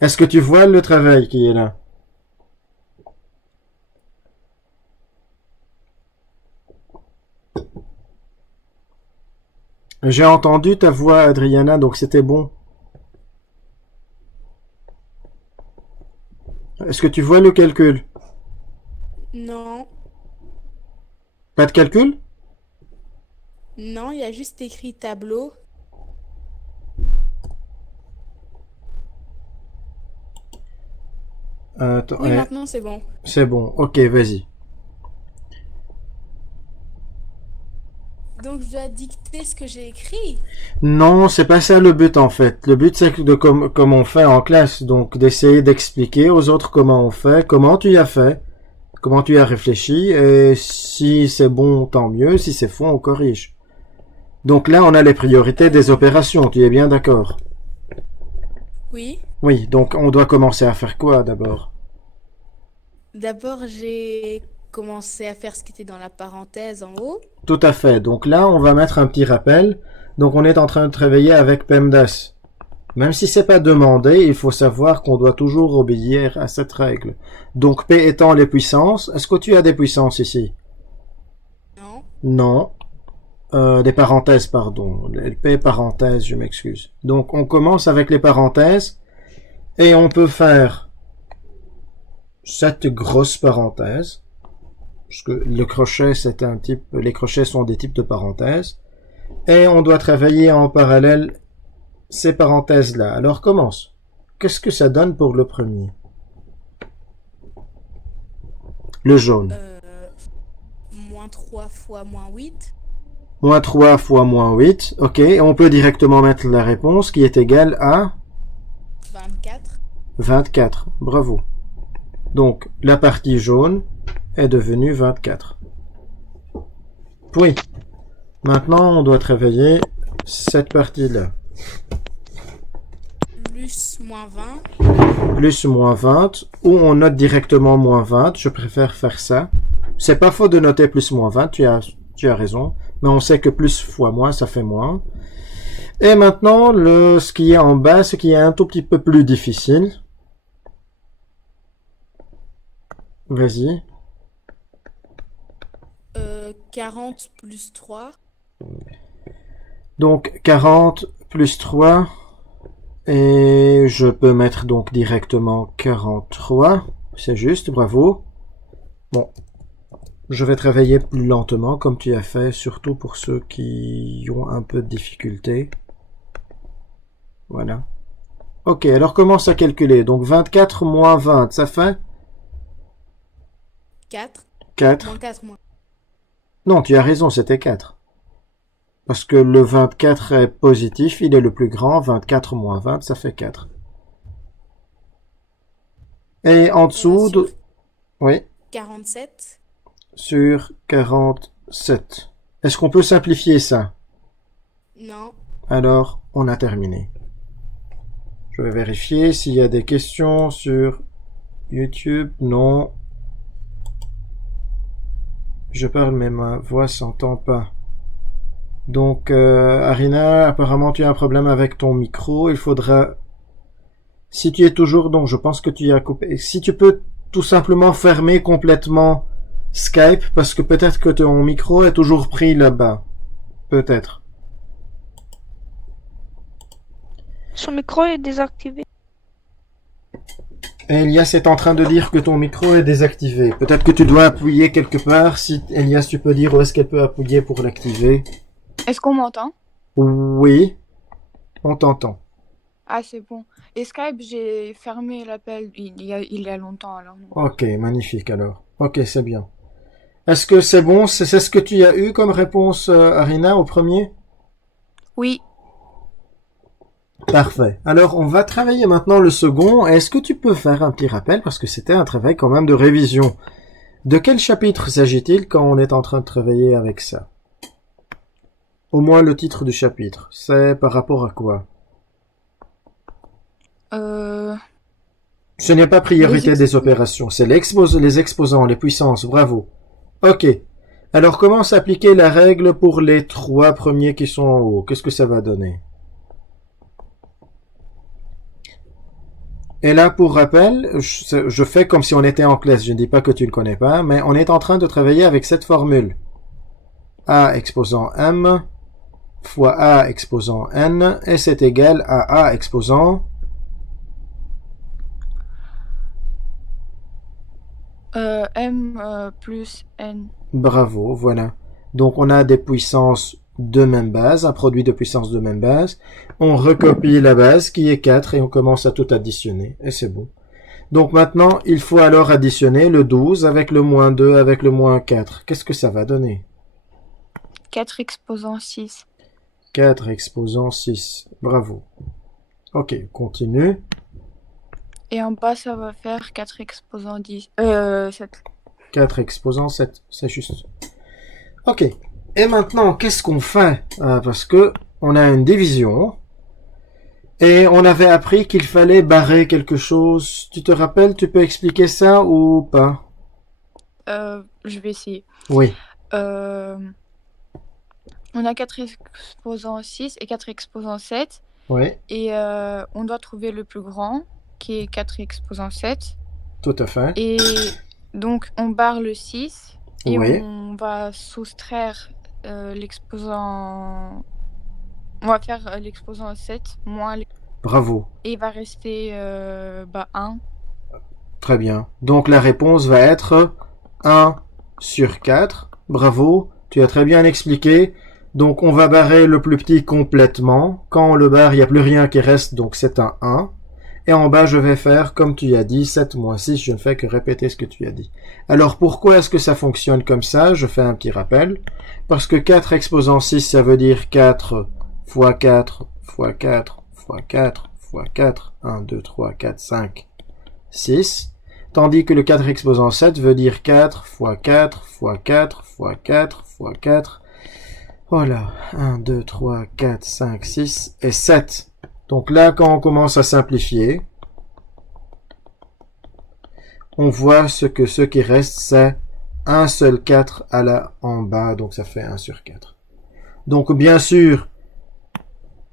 Est-ce que tu vois le travail qui est là? J'ai entendu ta voix, Adriana, donc c'était bon. Est-ce que tu vois le calcul? Non, Pas de calcul? non, il y a juste écrit tableau. Attends, Oui, ouais, maintenant c'est bon. c'est bon. Ok, vas-y. Donc je dois dicter ce que j'ai écrit. Non, c'est pas ça le but en fait. Le but c'est de comme on fait en classe, donc d'essayer d'expliquer aux autres comment on fait, comment tu as fait, comment tu as réfléchi, et si c'est bon, tant mieux. Si c'est faux, on corrige. Donc là, on a les priorités des Euh, opérations. Tu es bien d'accord? oui. Oui. Donc on doit commencer à faire quoi d'abord? D'abord, j'ai commencé à faire ce qui était dans la parenthèse en haut. Tout à fait. Donc là, on va mettre un petit rappel. Donc on est en train de travailler avec PEMDAS. Même si c'est pas demandé, il faut savoir qu'on doit toujours obéir à cette règle. Donc P étant les puissances, est-ce que tu as des puissances ici? Non. Non. Des parenthèses, pardon. Les P parenthèses, je m'excuse. Donc on commence avec les parenthèses et on peut faire cette grosse parenthèse, parce que le crochet c'est un type, les crochets sont des types de parenthèses, et on doit travailler en parallèle ces parenthèses-là. Alors commence. Qu'est-ce que ça donne pour le premier? Le jaune. Euh, moins 3 fois moins 8. Moins 3 fois moins 8. Ok, on peut directement mettre la réponse qui est égale à 24. 24. Bravo. Donc, la partie jaune est devenue 24. Puis, maintenant, on doit travailler cette partie-là. Plus moins 20. Plus moins 20, ou on note directement moins 20. Je préfère faire ça. C'est pas faux de noter plus moins 20, tu as raison. Mais on sait que plus fois moins, ça fait moins. Et maintenant, ce qui est en bas, ce qui est un tout petit peu plus difficile. Vas-y. 40 plus 3. Donc 40 plus 3. Et je peux mettre donc directement 43. C'est juste, bravo. Bon, je vais travailler plus lentement comme tu as fait, surtout pour ceux qui ont un peu de difficulté. Voilà. Ok, alors commence à calculer. Donc 24 moins 20, ça fait 4. Moins 4. 4 moins. Non, tu as raison, c'était 4. Parce que le 24 est positif, il est le plus grand. 24 moins 20, ça fait 4. Et en dessous, Sur oui, 47. sur 47. Est-ce qu'on peut simplifier ça? Non. Alors, on a terminé. Je vais vérifier s'il y a des questions sur YouTube. Non. Je parle mais ma voix s'entend pas. Donc, Arina, apparemment tu as un problème avec ton micro. Il faudra... Si tu es toujours... Donc, je pense que tu as coupé. Si tu peux tout simplement fermer complètement Skype, parce que peut-être que ton micro est toujours pris là-bas. Peut-être. Son micro est désactivé. Elias est en train de dire que ton micro est désactivé. Peut-être que tu dois appuyer quelque part. Si Elias, tu peux dire où est-ce qu'elle peut appuyer pour l'activer. Est-ce qu'on m'entend? Oui, on t'entend. Ah, c'est bon. Et Skype, j'ai fermé l'appel il y a longtemps, alors non. Ok, magnifique alors. Ok, c'est bien. Est-ce que c'est bon? C'est ce que tu as eu comme réponse, Arina, au premier? Oui. Parfait. Alors, on va travailler maintenant le second. Est-ce que tu peux faire un petit rappel? Parce que c'était un travail quand même de révision. De quel chapitre s'agit-il quand on est en train de travailler avec ça? Au moins le titre du chapitre. C'est par rapport à quoi? Ce n'est pas priorité des opérations, c'est les exposants, les puissances, bravo. Ok. Alors comment s'appliquer la règle pour les trois premiers qui sont en haut? Qu'est-ce que ça va donner? Et là, pour rappel, je fais comme si on était en classe. Je ne dis pas que tu ne connais pas, mais on est en train de travailler avec cette formule. A exposant M fois A exposant N, et c'est égal à A exposant... M plus N. Bravo, voilà. Donc on a des puissances de même base, un produit de puissance de même base. On recopie la base qui est 4 et on commence à tout additionner. Et c'est bon. Donc maintenant, il faut alors additionner le 12 avec le moins 2 avec le moins 4. Qu'est-ce que ça va donner? 4 exposant 6. 4 exposant 6. Bravo. Ok, continue. Et en bas, ça va faire 4 exposant 10. 7. 4 exposant 7, c'est juste. Ok. Et maintenant, qu'est-ce qu'on fait? Parce que on a une division. Et on avait appris qu'il fallait barrer quelque chose. Tu te rappelles? Tu peux expliquer ça ou pas? Je vais essayer. Oui. On a 4 exposant 6 et 4 exposant 7. Oui, Et on doit trouver le plus grand, qui est 4 exposant 7. tout à fait. Et donc, on barre le 6 et Oui. on va soustraire l'exposant... On va faire l'exposant 7 moins... Bravo. Et il va rester 1. Très bien. Donc la réponse va être 1 sur 4. Bravo. Tu as très bien expliqué. Donc on va barrer le plus petit complètement. Quand on le barre, il n'y a plus rien qui reste, donc c'est un 1. Et en bas, je vais faire, comme tu as dit, 7 moins 6. Je ne fais que répéter ce que tu as dit. Alors pourquoi est-ce que ça fonctionne comme ça? Je fais un petit rappel. Parce que 4 exposant 6, ça veut dire 4 fois 4 fois 4 fois 4 fois 4. 1, 2, 3, 4, 5, 6. Tandis que le 4 exposant 7 veut dire 4 fois 4 fois 4 fois 4 fois 4. Voilà. 1, 2, 3, 4, 5, 6 et 7. Donc là, quand on commence à simplifier, on voit ce qui reste, c'est un seul 4 en bas, donc ça fait 1 sur 4. Donc bien sûr,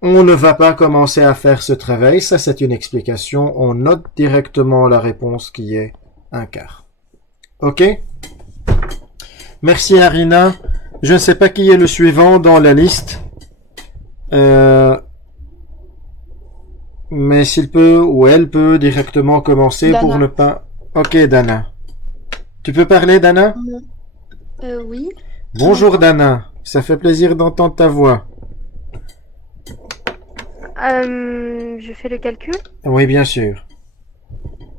on ne va pas commencer à faire ce travail, ça c'est une explication, on note directement la réponse qui est un quart. Ok? Merci Arina. Je ne sais pas qui est le suivant dans la liste. Mais s'il peut ou elle peut directement commencer Dana. pour ne pas... Ok, Dana. Tu peux parler, Dana? Oui. Bonjour, Dana. Ça fait plaisir d'entendre ta voix. Je fais le calcul. Oui, bien sûr.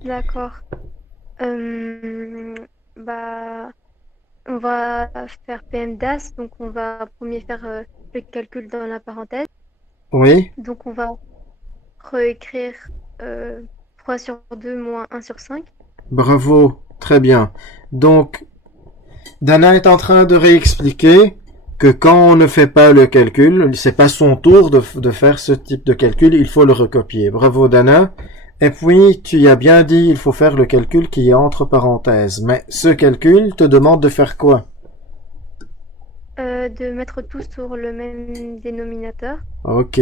D'accord. On va faire PMDAS, donc on va premier faire le calcul dans la parenthèse. Oui, Donc on va réécrire 3 sur 2 moins 1 sur 5. bravo. Très bien. Donc, Dana est en train de réexpliquer que quand on ne fait pas le calcul, c'est pas son tour de faire ce type de calcul, il faut le recopier. Bravo, Dana. Et puis, tu y as bien dit, il faut faire le calcul qui est entre parenthèses. Mais ce calcul te demande de faire quoi? De mettre tout sur le même dénominateur. Ok.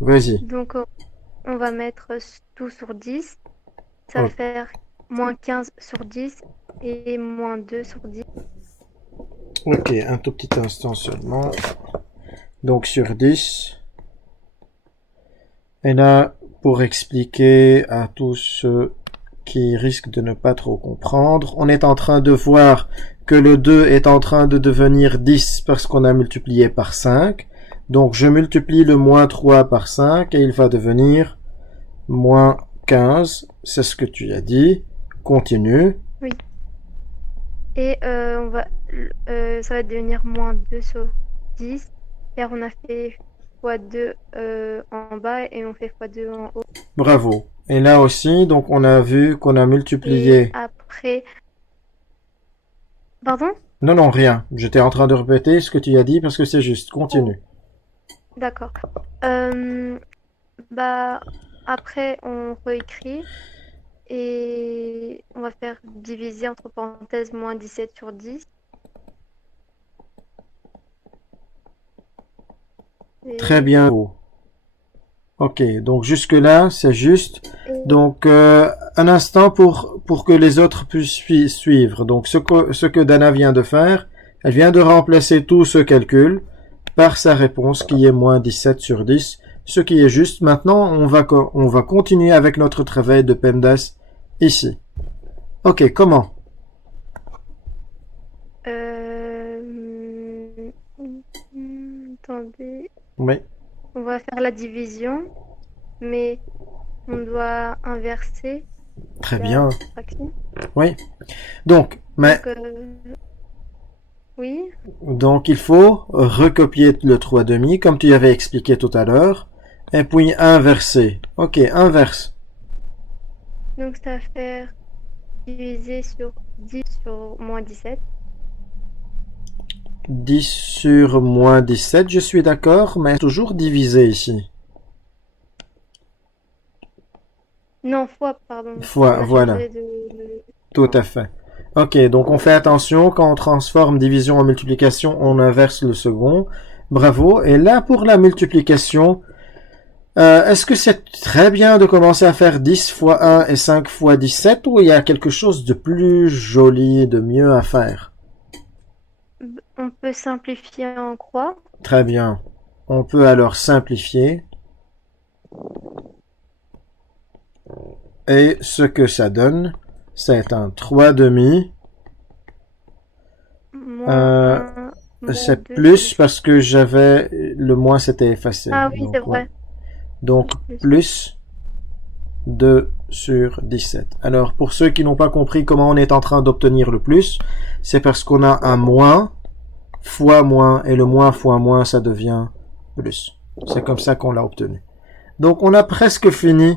Vas-y. Donc on va mettre tout sur 10. Ça va Ok. faire moins 15 sur 10 et moins 2 sur 10. Ok, un tout petit instant seulement. Donc sur 10. Et là, pour expliquer à tous ceux qui risquent de ne pas trop comprendre, on est en train de voir que le 2 est en train de devenir 10 parce qu'on a multiplié par 5. Donc je multiplie le moins 3 par 5 et il va devenir moins 15. C'est ce que tu as dit. Continue. Et ça va devenir moins 2 sur 10. Car on a fait x2 en bas et on fait x2 en haut. Bravo. Et là aussi, donc on a vu qu'on a multiplié... Et après... Pardon? Non, non, rien. J'étais en train de répéter ce que tu as dit parce que c'est juste. Continue. D'accord. Après, on réécrit. Et on va faire diviser entre parenthèses moins 17 sur 10. Et Très bien. Ok, donc jusque-là, c'est juste. Donc, un instant pour que les autres puissent suivre. Donc, ce que Dana vient de faire, elle vient de remplacer tout ce calcul par sa réponse qui est moins 17 sur 10, ce qui est juste. Maintenant, on va continuer avec notre travail de PEMDAS ici. Ok, comment? Attendez. Oui, On va faire la division, mais on doit inverser très la bien. fraction. Oui. Donc, mais Donc, oui. donc il faut recopier le 3/2 comme tu avais expliqué tout à l'heure, et puis inverser. Ok, inverse. Donc, ça va faire diviser sur 10 sur moins 17. 10 sur moins 17, je suis d'accord, mais toujours divisé ici. Non, fois, pardon. Fois, On a voilà. changé de- Tout à fait. Ok, donc on fait attention, quand on transforme division en multiplication, on inverse le second. Bravo. Et là, pour la multiplication, est-ce que c'est très bien de commencer à faire 10 fois 1 et 5 fois 17, ou il y a quelque chose de plus joli, de mieux à faire? On peut simplifier en croix. Très bien. On peut alors simplifier. Et ce que ça donne, c'est un 3/2. Moins C'est deux, plus parce que j'avais le moins s'était effacé. Ah oui, Donc, c'est ouais. vrai. Donc plus 2 sur 17. Alors pour ceux qui n'ont pas compris comment on est en train d'obtenir le plus, c'est parce qu'on a un moins fois moins, et le moins fois moins, ça devient plus. C'est comme ça qu'on l'a obtenu. Donc on a presque fini,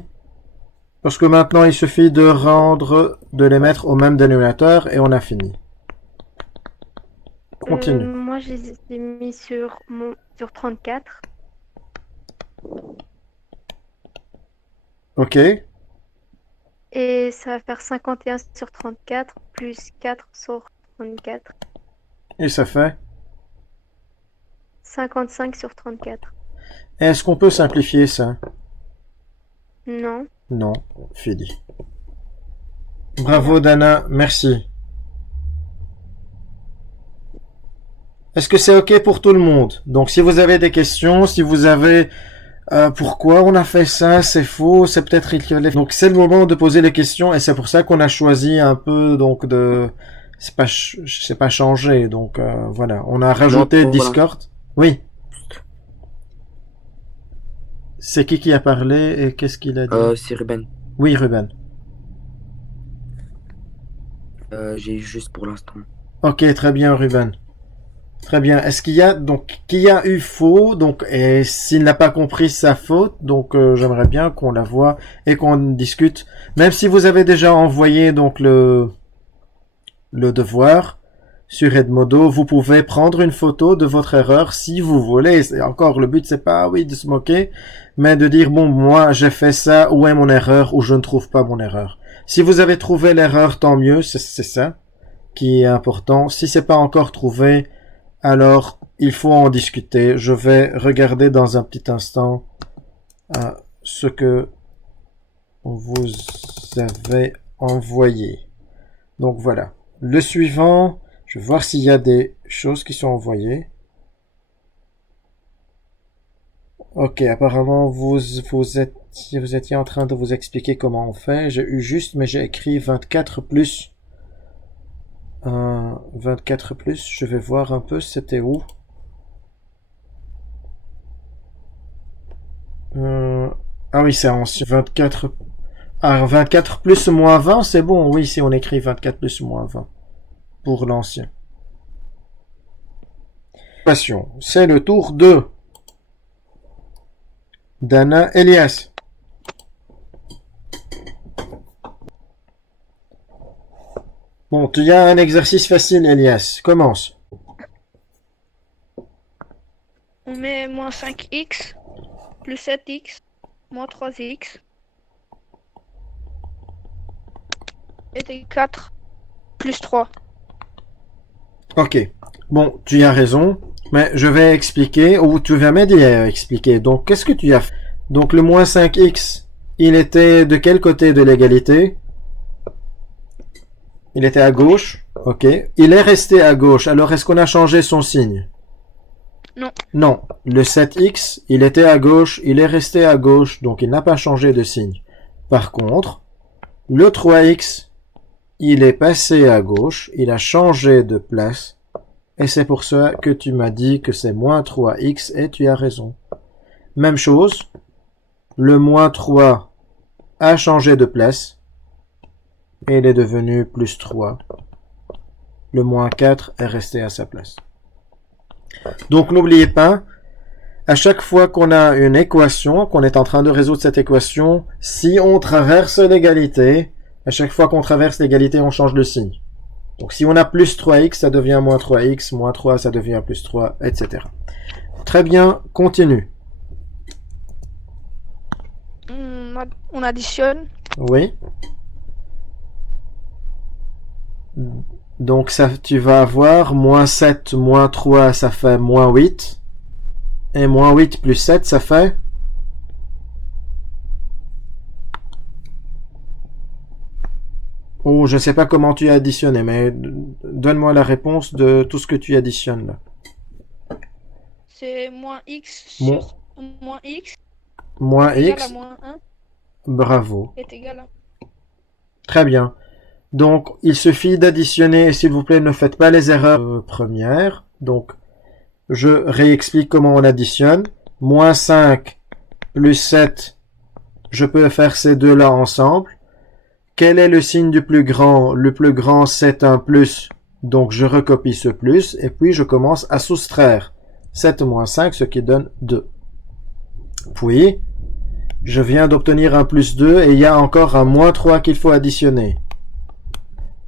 parce que maintenant il suffit de les mettre au même dénominateur, et on a fini. Continue. Moi, je les ai mis sur 34. Ok. Et ça va faire 51 sur 34 plus 4 sur 34. Et ça fait? 55 sur 34. Est-ce qu'on peut simplifier ça? Non. Non. Fini. Bravo Dana, merci. Est-ce que c'est ok pour tout le monde? Donc si vous avez des questions, si vous avez pourquoi on a fait ça, c'est faux, c'est peut-être donc c'est le moment de poser les questions, et c'est pour ça qu'on a choisi un peu donc de c'est pas changé, donc voilà, on a rajouté Non, voilà. Discord. Oui. C'est qui a parlé et qu'est-ce qu'il a dit? C'est Ruben. Oui, Ruben. J'ai eu juste pour l'instant. Ok, très bien, Ruben. Très bien. Est-ce qu'il y a donc qui a eu faux, donc, et s'il n'a pas compris sa faute, donc j'aimerais bien qu'on la voie et qu'on discute. Même si vous avez déjà envoyé donc le devoir sur Edmodo, vous pouvez prendre une photo de votre erreur si vous voulez. Et encore, le but c'est pas oui de se moquer, mais de dire bon moi j'ai fait ça, où est mon erreur, ou je ne trouve pas mon erreur. Si vous avez trouvé l'erreur, tant mieux, c'est ça qui est important. Si c'est pas encore trouvé, alors il faut en discuter. Je vais regarder dans un petit instant ce que vous avez envoyé. Donc voilà. Le suivant, je vais voir s'il y a des choses qui sont envoyées. Ok, apparemment vous étiez en train de vous expliquer comment on fait. J'ai eu juste, mais j'ai écrit 24 plus. 24 plus, je vais voir un peu, c'était où? Ah oui, c'est ancien. 24. Ah, 24 plus moins 20, c'est bon. Oui, si on écrit 24 plus moins 20. Pour l'ancien. C'est le tour de Dana Elias. Bon, tu as un exercice facile, Elias. Commence. On met moins 5x plus 7x moins 3x et 4 plus 3. Ok. Bon, tu as raison, mais je vais expliquer, ou tu vas m'aider à expliquer. Donc, qu'est-ce que tu as fait? Donc le moins 5x, il était de quel côté de l'égalité? Il était à gauche. Ok. Il est resté à gauche. Alors est-ce qu'on a changé son signe? Non. Non. Le 7x, il était à gauche, il est resté à gauche, donc il n'a pas changé de signe. Par contre, le 3x, il est passé à gauche, il a changé de place, et c'est pour ça que tu m'as dit que c'est moins 3x, et tu as raison. Même chose, le moins 3 a changé de place, et il est devenu plus 3. Le moins 4 est resté à sa place. Donc n'oubliez pas, à chaque fois qu'on a une équation, qu'on est en train de résoudre cette équation, si on traverse l'égalité, à chaque fois qu'on traverse l'égalité, on change le signe. Donc si on a plus 3x, ça devient moins 3x, moins 3, ça devient plus 3, etc. Très bien, continue. On additionne. Oui. Donc ça, tu vas avoir moins 7, moins 3, ça fait moins 8. Et moins 8 plus 7, ça fait... Oh, je ne sais pas comment tu as additionné, mais donne-moi la réponse de tout ce que tu additionnes là. C'est moins x Mon- sur moins x Moins égal x, à moins 1 bravo. est égal à... Très bien. Donc, il suffit d'additionner, et s'il vous plaît, ne faites pas les erreurs premières. Donc, je réexplique comment on additionne. Moins 5 plus 7, je peux faire ces deux-là ensemble. Quel est le signe du plus grand? Le plus grand, c'est un plus, donc je recopie ce plus, et puis je commence à soustraire 7 moins 5, ce qui donne 2. Puis, je viens d'obtenir un plus 2, et il y a encore un moins 3 qu'il faut additionner.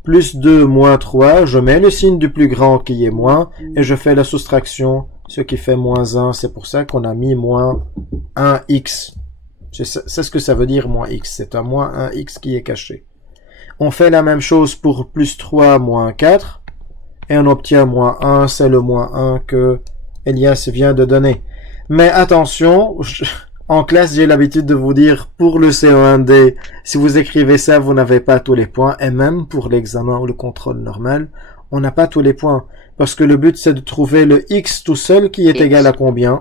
Plus 2 moins 3, je mets le signe du plus grand qui est moins, et je fais la soustraction, ce qui fait moins 1. C'est pour ça qu'on a mis moins 1x. C'est ce que ça veut dire moins x. C'est un moins 1x qui est caché. On fait la même chose pour plus 3 moins 4, et on obtient moins 1. C'est le moins 1 que Elias vient de donner. Mais attention, en classe, j'ai l'habitude de vous dire, pour le CO1D, si vous écrivez ça, vous n'avez pas tous les points. Et même pour l'examen ou le contrôle normal, on n'a pas tous les points. Parce que le but, c'est de trouver le x tout seul qui est X. égal à combien?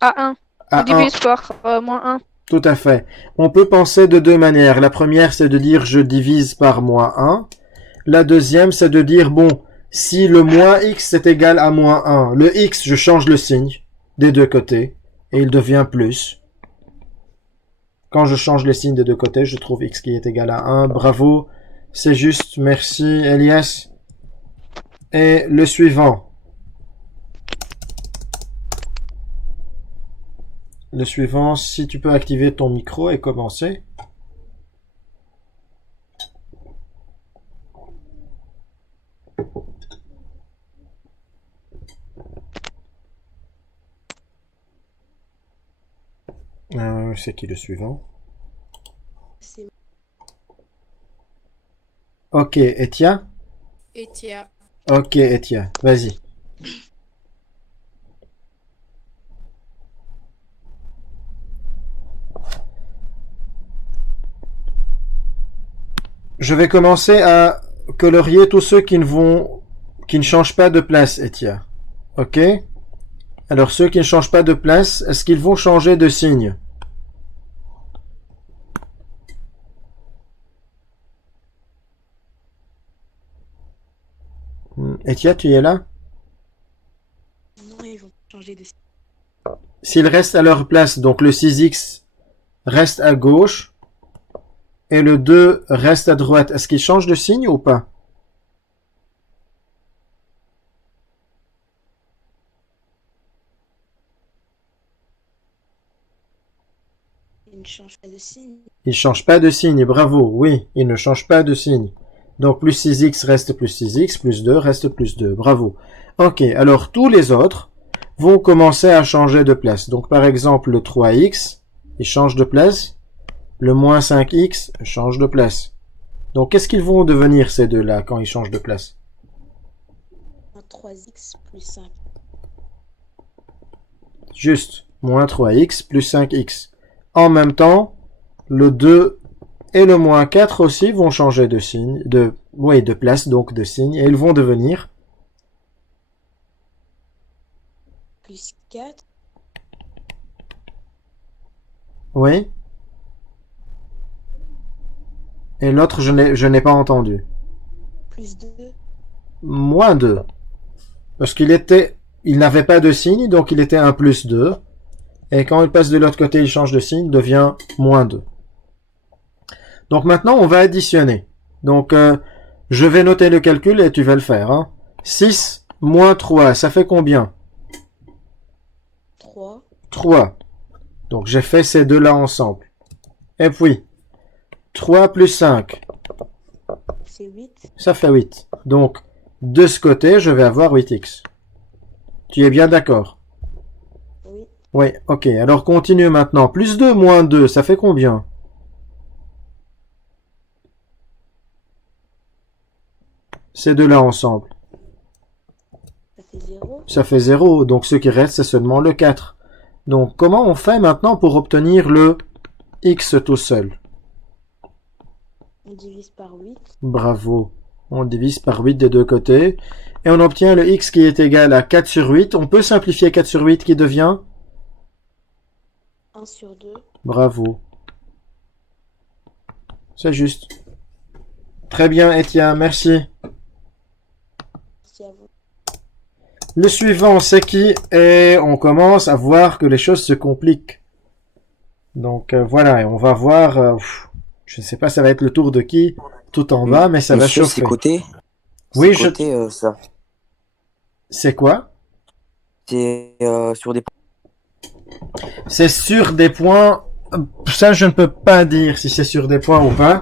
À 1. À On divise par moins 1. Tout à fait. On peut penser de deux manières. La première, c'est de dire je divise par moins 1. La deuxième, c'est de dire, bon, si le moins x est égal à moins 1, le x, je change le signe des deux côtés. Et il devient plus. Quand je change les signes des deux côtés, je trouve x qui est égal à 1. Bravo, c'est juste. Merci, Elias. Et le suivant. Le suivant, si tu peux activer ton micro et commencer. C'est qui le suivant? C'est Ok, Etia? Etia. Ok, Etia, vas-y. Je vais commencer à colorier tous ceux qui ne changent pas de place, Etia. Ok? Alors, ceux qui ne changent pas de place, est-ce qu'ils vont changer de signe? Etia, tu es là? Non, ils vont changer de... S'ils restent à leur place, donc le 6x reste à gauche et le 2 reste à droite, est-ce qu'ils changent de signe ou pas? Ils ne changent pas de signe. Ils changent pas de signe, bravo, oui, ils ne changent pas de signe. Donc plus 6x reste plus 6x, plus 2 reste plus 2, bravo. Ok, alors tous les autres vont commencer à changer de place. Donc par exemple le 3x, il change de place. Le moins 5x change de place. Donc qu'est-ce qu'ils vont devenir ces deux-là quand ils changent de place? 3x plus 5. Juste. moins 3x plus 5x. En même temps, le 2 et le moins 4 aussi vont changer de signe, de place, donc de signe, et ils vont devenir Plus 4. oui. Et l'autre, je n'ai pas entendu. Plus 2. Moins 2. Parce il n'avait pas de signe, donc il était un plus 2. Et quand il passe de l'autre côté, il change de signe, devient moins 2. Donc maintenant, on va additionner. Donc, je vais noter le calcul et tu vas le faire. Hein. 6 moins 3, ça fait combien? 3. 3. Donc, j'ai fait ces deux-là ensemble. Et puis, 3 plus 5, C'est 8. ça fait 8. Donc, de ce côté, je vais avoir 8x. Tu es bien d'accord? Oui. Oui, ok. Alors, continue maintenant. Plus 2 moins 2, ça fait combien? Ces deux-là ensemble. Ça fait 0. Ça fait 0. Donc, ce qui reste, c'est seulement le 4. Donc, comment on fait maintenant pour obtenir le x tout seul? On divise par 8. Bravo. On divise par 8 des deux côtés. Et on obtient le x qui est égal à 4 sur 8. On peut simplifier 4 sur 8 qui devient 1 sur 2. bravo. C'est juste. Très bien, Étienne. Merci. Merci à vous. Le suivant, c'est qui? Et on commence à voir que les choses se compliquent. Donc voilà, et on va voir... je ne sais pas, ça va être le tour de qui tout en bas, mais ça va Monsieur, chauffer. c'est côté. Oui, C'est côté, ça. C'est quoi? C'est sur des... C'est sur des points... Ça, je ne peux pas dire si c'est sur des points ou pas.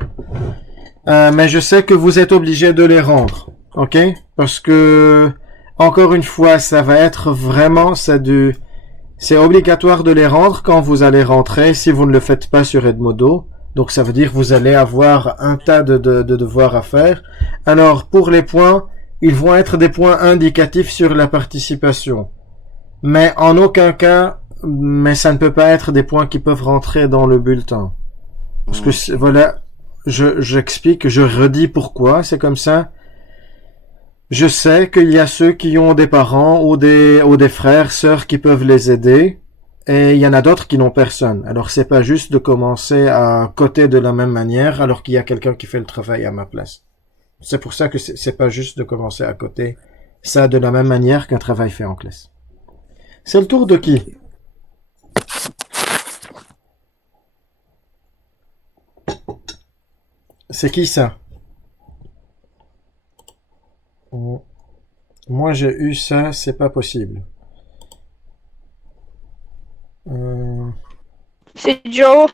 Mais je sais que vous êtes obligé de les rendre. Ok? Parce que, encore une fois, ça va être vraiment... C'est obligatoire de les rendre quand vous allez rentrer si vous ne le faites pas sur Edmodo. Donc ça veut dire que vous allez avoir un tas de devoirs à faire. Alors, pour les points, ils vont être des points indicatifs sur la participation. Mais en aucun cas... Mais ça ne peut pas être des points qui peuvent rentrer dans le bulletin. Parce que, voilà, j'explique, je redis pourquoi, c'est comme ça. Je sais qu'il y a ceux qui ont des parents ou des frères, sœurs qui peuvent les aider. Et il y en a d'autres qui n'ont personne. Alors c'est pas juste de commencer à coter de la même manière alors qu'il y a quelqu'un qui fait le travail à ma place. C'est pour ça que c'est pas juste de commencer à coter ça de la même manière qu'un travail fait en classe. C'est le tour de qui? C'est qui ça? Moi j'ai eu ça, c'est pas possible. C'est Joe.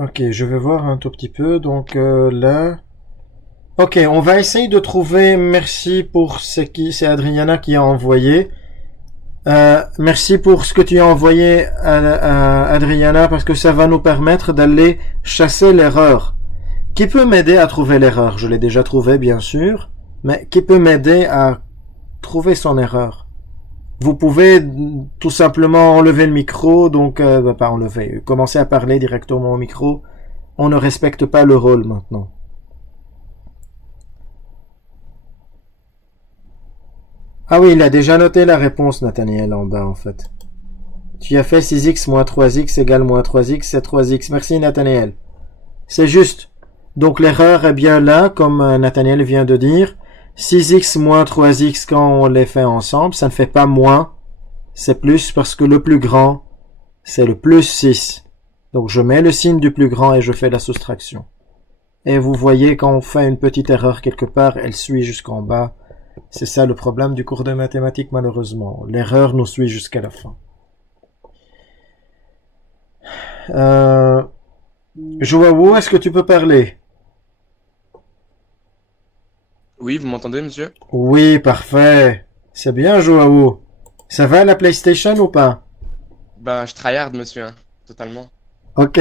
Ok, je vais voir un tout petit peu. Donc là... Ok, on va essayer de trouver... Merci pour c'est Adriana qui a envoyé. Merci pour ce que tu as envoyé à Adriana parce que ça va nous permettre d'aller chasser l'erreur. Qui peut m'aider à trouver l'erreur? Je l'ai déjà trouvé bien sûr, mais qui peut m'aider à trouver son erreur? Vous pouvez tout simplement enlever le micro, donc pas enlever, commencer à parler directement au micro. On ne respecte pas le rôle maintenant. Ah oui, il a déjà noté la réponse, Nathaniel, en bas, en fait. Tu as fait 6x moins 3x égale moins 3x, c'est 3x. Merci, Nathaniel. C'est juste. Donc, l'erreur est bien là, comme Nathaniel vient de dire. 6x moins 3x, quand on les fait ensemble, ça ne fait pas moins. C'est plus, parce que le plus grand, c'est le plus 6. Donc, je mets le signe du plus grand et je fais la soustraction. Et vous voyez, quand on fait une petite erreur quelque part, elle suit jusqu'en bas. C'est ça le problème du cours de mathématiques, malheureusement. L'erreur nous suit jusqu'à la fin. Joao, est-ce que tu peux parler? Oui, vous m'entendez, monsieur? Oui, parfait. C'est bien, Joao. Ça va la PlayStation ou pas? Ben, je tryhard, monsieur, hein, totalement. Ok.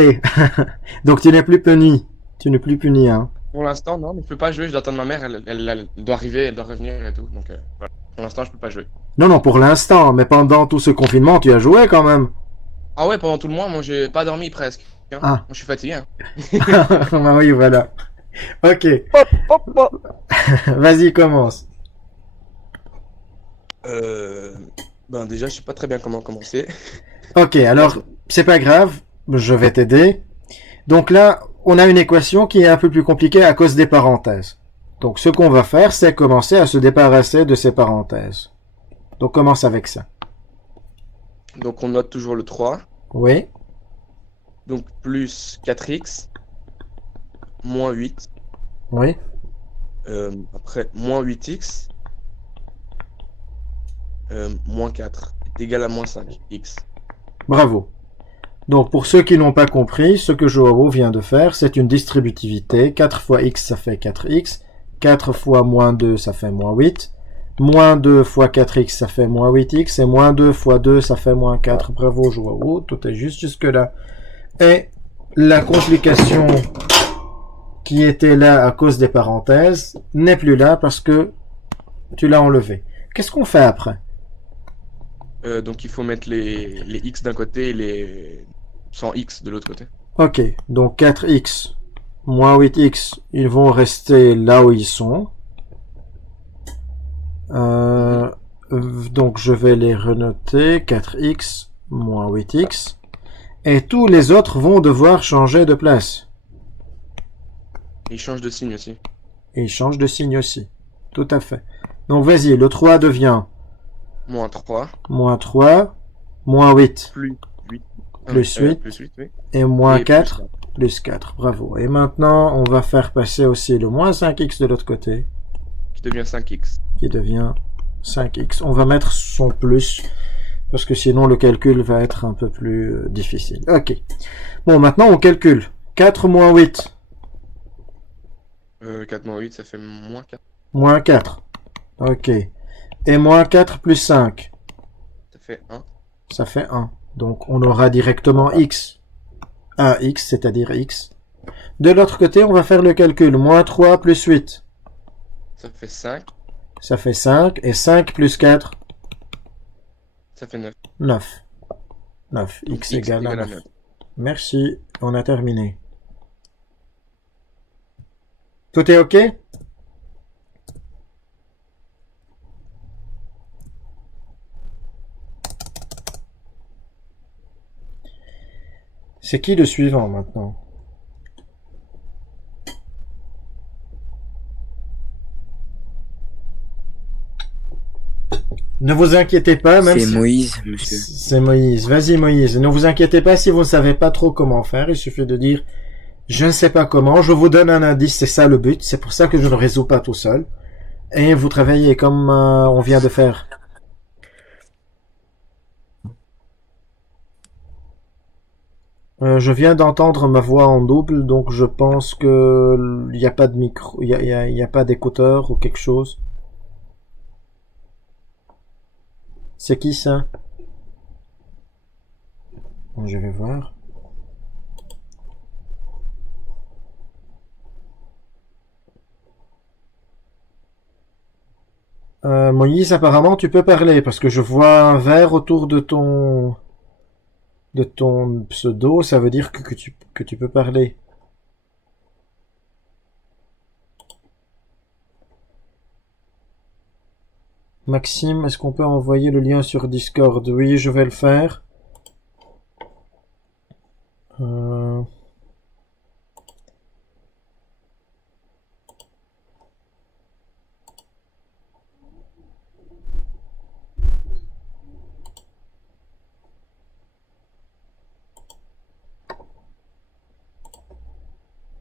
Donc tu n'es plus puni. Tu n'es plus puni, hein. Pour l'instant, non, mais je peux pas jouer, je dois attendre ma mère, elle doit arriver, elle doit revenir et tout, donc voilà. Pour l'instant, je peux pas jouer. Non, non, pour l'instant, mais pendant tout ce confinement, tu as joué quand même. Ah ouais, pendant tout le mois, moi, j'ai pas dormi presque. Hein. Ah. Moi, je suis fatigué. Hein. Bah oui, voilà. Ok, Hop, hop, hop. vas-y, commence. Ben déjà, je sais pas très bien comment commencer. Ok, alors, c'est pas grave, je vais t'aider. Donc là, on a une équation qui est un peu plus compliquée à cause des parenthèses. Donc ce qu'on va faire, c'est commencer à se débarrasser de ces parenthèses. Donc commence avec ça. Donc, on note toujours le 3. Oui, Donc, plus 4x, moins 8. oui, Après, moins 8x, moins 4 est égal à moins 5x. bravo. Donc pour ceux qui n'ont pas compris, ce que Joao vient de faire, c'est une distributivité. 4 fois x, ça fait 4x. 4 fois moins 2, ça fait moins 8. Moins 2 fois 4x, ça fait moins 8x. Et moins 2 fois 2, ça fait moins 4. Bravo Joao, tout est juste jusque-là. Et la complication qui était là à cause des parenthèses n'est plus là parce que tu l'as enlevé. Qu'est-ce qu'on fait après? Donc, il faut mettre les x d'un côté et les 100x de l'autre côté. Ok, donc 4x moins 8x, ils vont rester là où ils sont. Donc je vais les renoter, 4x moins 8x. Et tous les autres vont devoir changer de place. Et il change de signe aussi. Et ils changent de signe aussi. Tout à fait. Donc vas-y, le 3 devient Moins 3, moins 3, moins 8, plus 8. Plus 8. Plus 8, oui. et moins Et plus 4, plus 4. Bravo. Et maintenant, on va faire passer aussi le moins 5x de l'autre côté, Qui devient 5x. qui devient 5x. On va mettre son plus, parce que sinon le calcul va être un peu plus difficile. Ok. Bon, maintenant on calcule. 4 moins 8, 4 moins 8, ça fait moins 4. moins 4. Ok. Et moins 4 plus 5, Ça fait 1. ça fait 1. Donc on aura directement x. 1x, c'est-à-dire x. De l'autre côté, on va faire le calcul. Moins 3 plus 8, Ça fait 5. ça fait 5. Et 5 plus 4, Ça fait 9. 9. 9. Donc, X égale à 9. 9. Merci, on a terminé. Tout est OK? C'est qui le suivant maintenant? Ne vous inquiétez pas, même C'est si... Moïse, monsieur. C'est Moïse. Vas-y Moïse. Ne vous inquiétez pas si vous ne savez pas trop comment faire. Il suffit de dire je ne sais pas comment. Je vous donne un indice. C'est ça le but. C'est pour ça que je ne résous pas tout seul. Et vous travaillez comme on vient de faire. Je viens d'entendre ma voix en double, donc je pense que il n'y a pas de micro, il y a pas d'écouteur ou quelque chose. C'est qui ça? Bon, je vais voir. Moïse, apparemment tu peux parler parce que je vois un vert autour de ton pseudo, ça veut dire que tu peux parler. Maxime, est-ce qu'on peut envoyer le lien sur Discord? Oui, je vais le faire.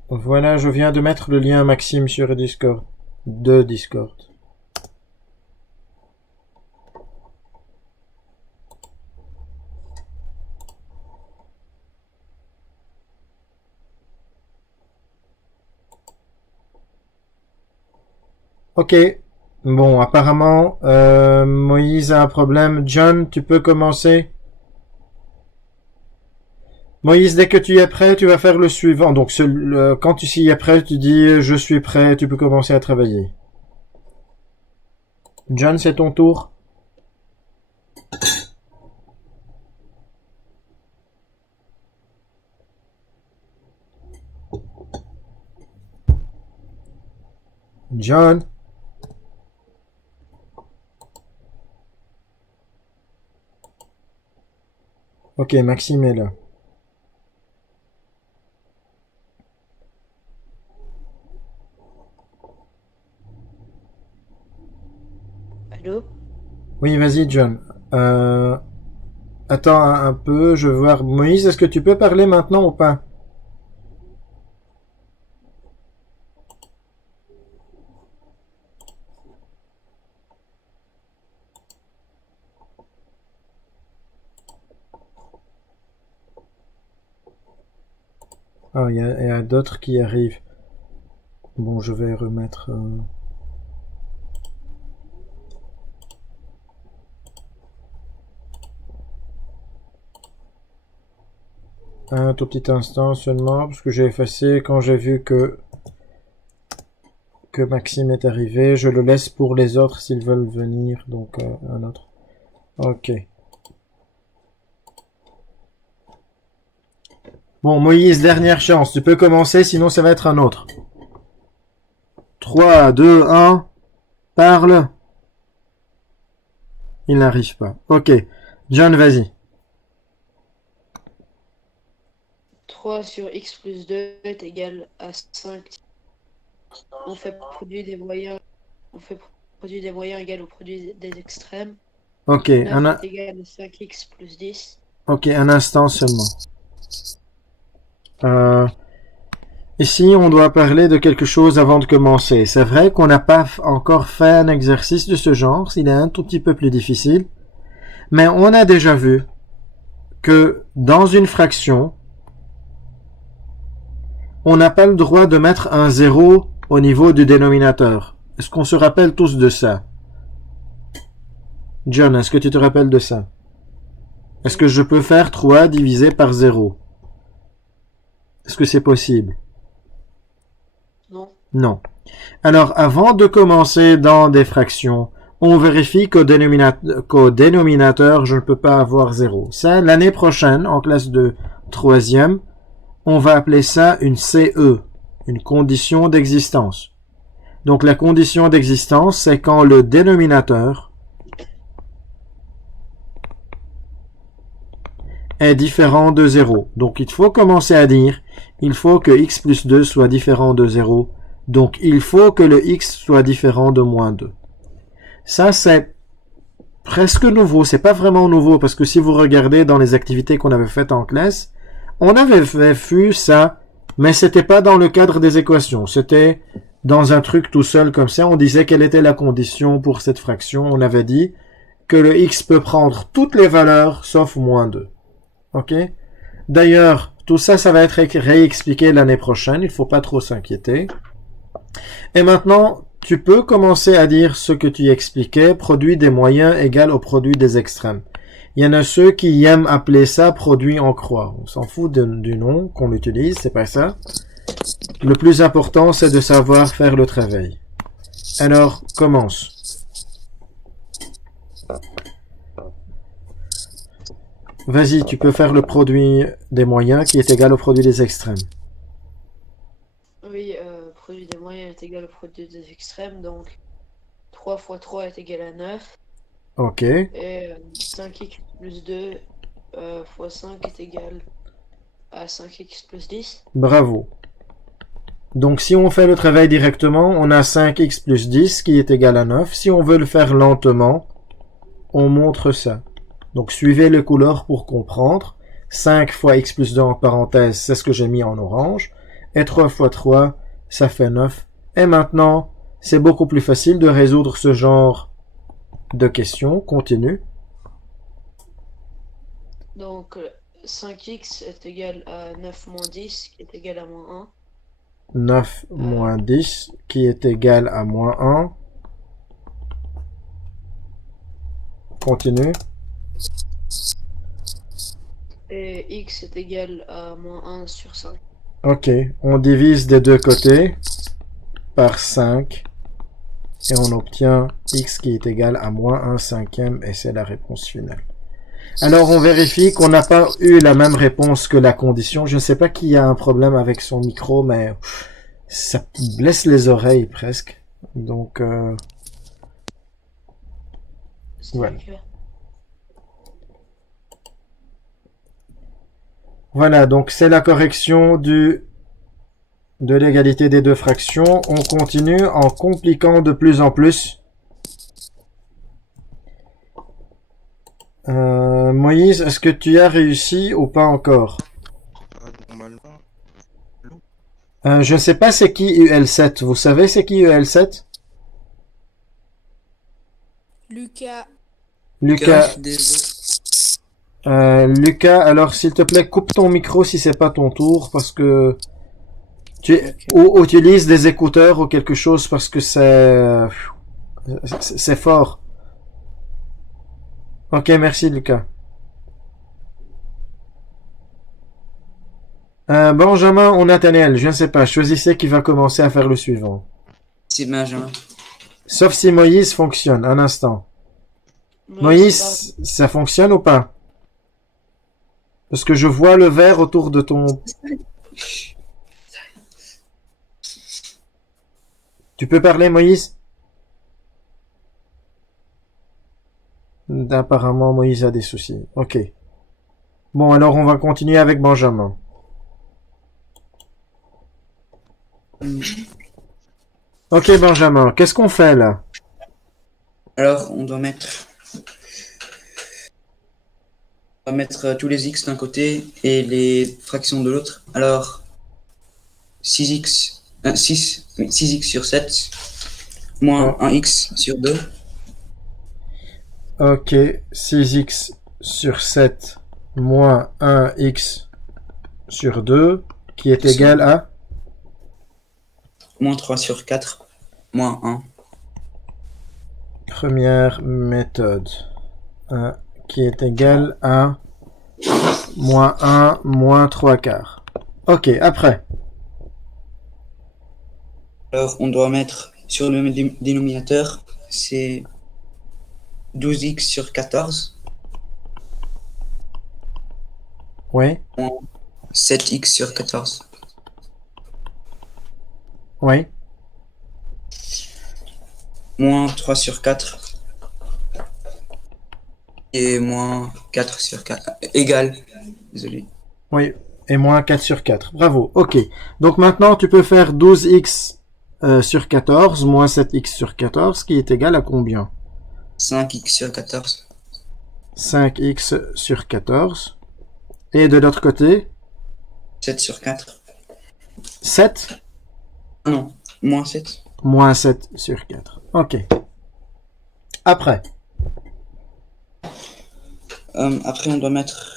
Voilà, je viens de mettre le lien Maxime sur Discord. De Discord. Ok. Bon, apparemment, Moïse a un problème. John, tu peux commencer? Moïse, dès que tu es prêt, tu vas faire le suivant. Donc, quand tu y es prêt, tu dis « Je suis prêt », tu peux commencer à travailler. John, c'est ton tour. John. Ok, Maxime est là. Allô? Oui, vas-y, John. Attends un peu, je veux voir. Moïse, est-ce que tu peux parler maintenant ou pas? Ah, il y a d'autres qui arrivent. Bon, je vais remettre... Un tout petit instant seulement, parce que j'ai effacé quand j'ai vu que Maxime est arrivé. Je le laisse pour les autres s'ils veulent venir, donc un autre. Ok. Bon, Moïse, dernière chance. Tu peux commencer, sinon ça va être un autre. 3, 2, 1. Parle. Il n'arrive pas. Ok. John, vas-y. 3 sur x plus 2 est égal à 5. On fait produit des moyens égal au produit des extrêmes. Ok, 9 est égal à 5x plus 10. Ok, un instant seulement. Ici, on doit parler de quelque chose avant de commencer. C'est vrai qu'on n'a pas encore fait un exercice de ce genre, il est un tout petit peu plus difficile. Mais on a déjà vu que dans une fraction, on n'a pas le droit de mettre un 0 au niveau du dénominateur. Est-ce qu'on se rappelle tous de ça? John, est-ce que tu te rappelles de ça? Est-ce que je peux faire 3 divisé par 0? Est-ce que c'est possible? Non. Non. Alors, avant de commencer dans des fractions, on vérifie qu'au dénominateur, je ne peux pas avoir 0. Ça, l'année prochaine, en classe de 3e, on va appeler ça une CE, une condition d'existence. Donc, la condition d'existence, c'est quand le dénominateur est différent de 0. Donc, il faut commencer à dire, il faut que x plus 2 soit différent de 0. Donc, il faut que le x soit différent de moins 2. Ça, c'est presque nouveau. C'est pas vraiment nouveau, parce que si vous regardez dans les activités qu'on avait faites en classe, on avait vu ça, mais c'était pas dans le cadre des équations. C'était dans un truc tout seul comme ça. On disait quelle était la condition pour cette fraction. On avait dit que le x peut prendre toutes les valeurs sauf moins 2. Ok? D'ailleurs, tout ça, ça va être réexpliqué l'année prochaine. Il faut pas trop s'inquiéter. Et maintenant, tu peux commencer à dire ce que tu expliquais. Produit des moyens égal au produit des extrêmes. Il y en a ceux qui aiment appeler ça produit en croix. On s'en fout du nom qu'on utilise, c'est pas ça. Le plus important, c'est de savoir faire le travail. Alors, commence. Vas-y, tu peux faire le produit des moyens qui est égal au produit des extrêmes. Oui, produit des moyens est égal au produit des extrêmes, donc 3 fois 3 est égal à 9. Ok. Et 5x plus 2 fois 5 est égal à 5x plus 10. Bravo. Donc si on fait le travail directement, on a 5x plus 10 qui est égal à 9. Si on veut le faire lentement, on montre ça. Donc suivez les couleurs pour comprendre. 5 fois x plus 2 en parenthèse, c'est ce que j'ai mis en orange. Et 3 fois 3, ça fait 9. Et maintenant, c'est beaucoup plus facile de résoudre ce genre de questions. Continue. Donc 5x est égal à 9 moins 10 qui est égal à moins 1. 9 moins 10 qui est égal à moins 1. Continue. Et x est égal à moins 1 sur 5. Ok, on divise des deux côtés par 5. et on obtient x qui est égal à moins 1 cinquième, et c'est la réponse finale. Alors on vérifie qu'on n'a pas eu la même réponse que la condition. Je ne sais pas qui a un problème avec son micro, mais ça blesse les oreilles presque. Donc voilà. Voilà, donc c'est la correction de l'égalité des deux fractions. On continue en compliquant de plus en plus. Moïse, est-ce que tu as réussi ou pas encore? Normalement. Je ne sais pas c'est qui UL7. Vous savez c'est qui UL7? Lucas, Lucas. Désolé. Lucas, alors s'il te plaît, coupe ton micro si c'est pas ton tour, parce que Ok. ou utilise des écouteurs ou quelque chose, parce que c'est fort. Ok, merci Lucas. Benjamin ou Nathaniel, je ne sais pas, choisissez qui va commencer à faire le suivant. C'est Benjamin. Sauf si Moïse fonctionne, un instant. Moïse, ça fonctionne ou pas? Parce que je vois le vert autour de ton... Tu peux parler, Moïse? Apparemment, Moïse a des soucis. Ok. Bon, alors on va continuer avec Benjamin. Ok, Benjamin, qu'est-ce qu'on fait là? Alors, on doit mettre tous les x d'un côté et les fractions de l'autre. Alors, 6x sur 7 moins 1x sur 2. Ok, 6x sur 7 moins 1x sur 2, qui est égal à... Moins 3 sur 4 moins 1. Première méthode. Qui est égal à moins 1 moins 3 quarts. Ok, après. Alors, on doit mettre sur le dénominateur, c'est 12x sur 14 Oui, moins 7x sur 14. oui. Moins 3 sur 4 et moins 4 sur 4. Égal. Désolé. Oui, et moins 4 sur 4. Bravo, ok. Donc maintenant, tu peux faire 12x sur 14 moins 7x sur 14, qui est égal à combien? 5x sur 14. 5x sur 14. Et de l'autre côté, 7 sur 4. 7 Ah non, moins 7. moins 7 sur 4. Ok. Après. Après, on doit mettre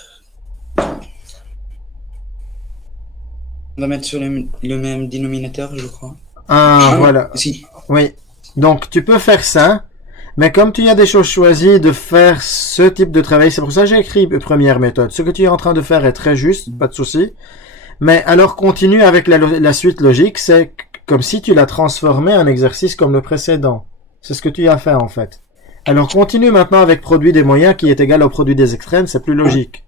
sur le même dénominateur, je crois. Ah, non, voilà. Si. Oui. Donc, tu peux faire ça, mais comme tu as des choses choisies de faire ce type de travail, c'est pour ça que j'ai écrit première méthode. Ce que tu es en train de faire est très juste, pas de souci. Mais alors, continue avec la suite logique, c'est comme si tu l'as transformé en exercice comme le précédent. C'est ce que tu as fait, en fait. Alors, continue maintenant avec produit des moyens qui est égal au produit des extrêmes, c'est plus logique.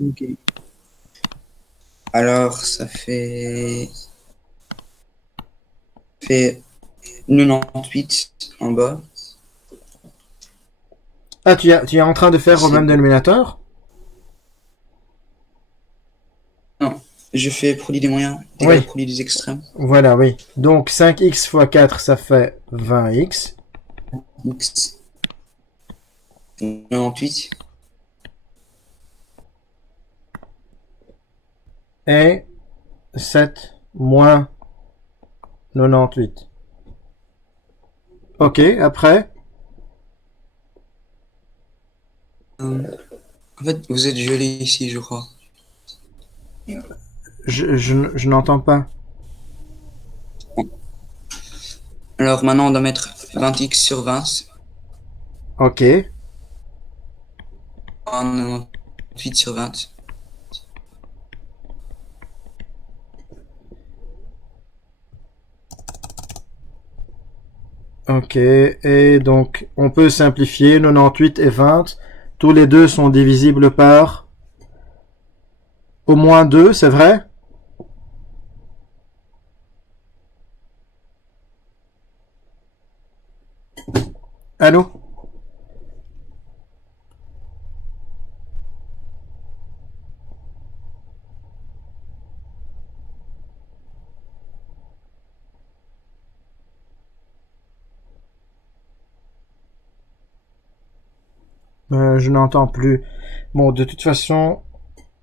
Ok. Alors, ça fait 98 en bas. Ah, tu es en train de faire au même dénominateur? Non, je fais produit des moyens, Oui. produit des extrêmes. Voilà, oui. Donc, 5x fois 4, ça fait 20x. X. 98. Et 7 moins 98. Ok, après? En fait, vous êtes gelé ici, je crois. Je n'entends pas. Alors maintenant, on doit mettre 20x sur 20. Ok. 98 sur 20. Ok, et donc on peut simplifier 98 et 20. Tous les deux sont divisibles par au moins 2, c'est vrai? Allô? Je n'entends plus. Bon, de toute façon,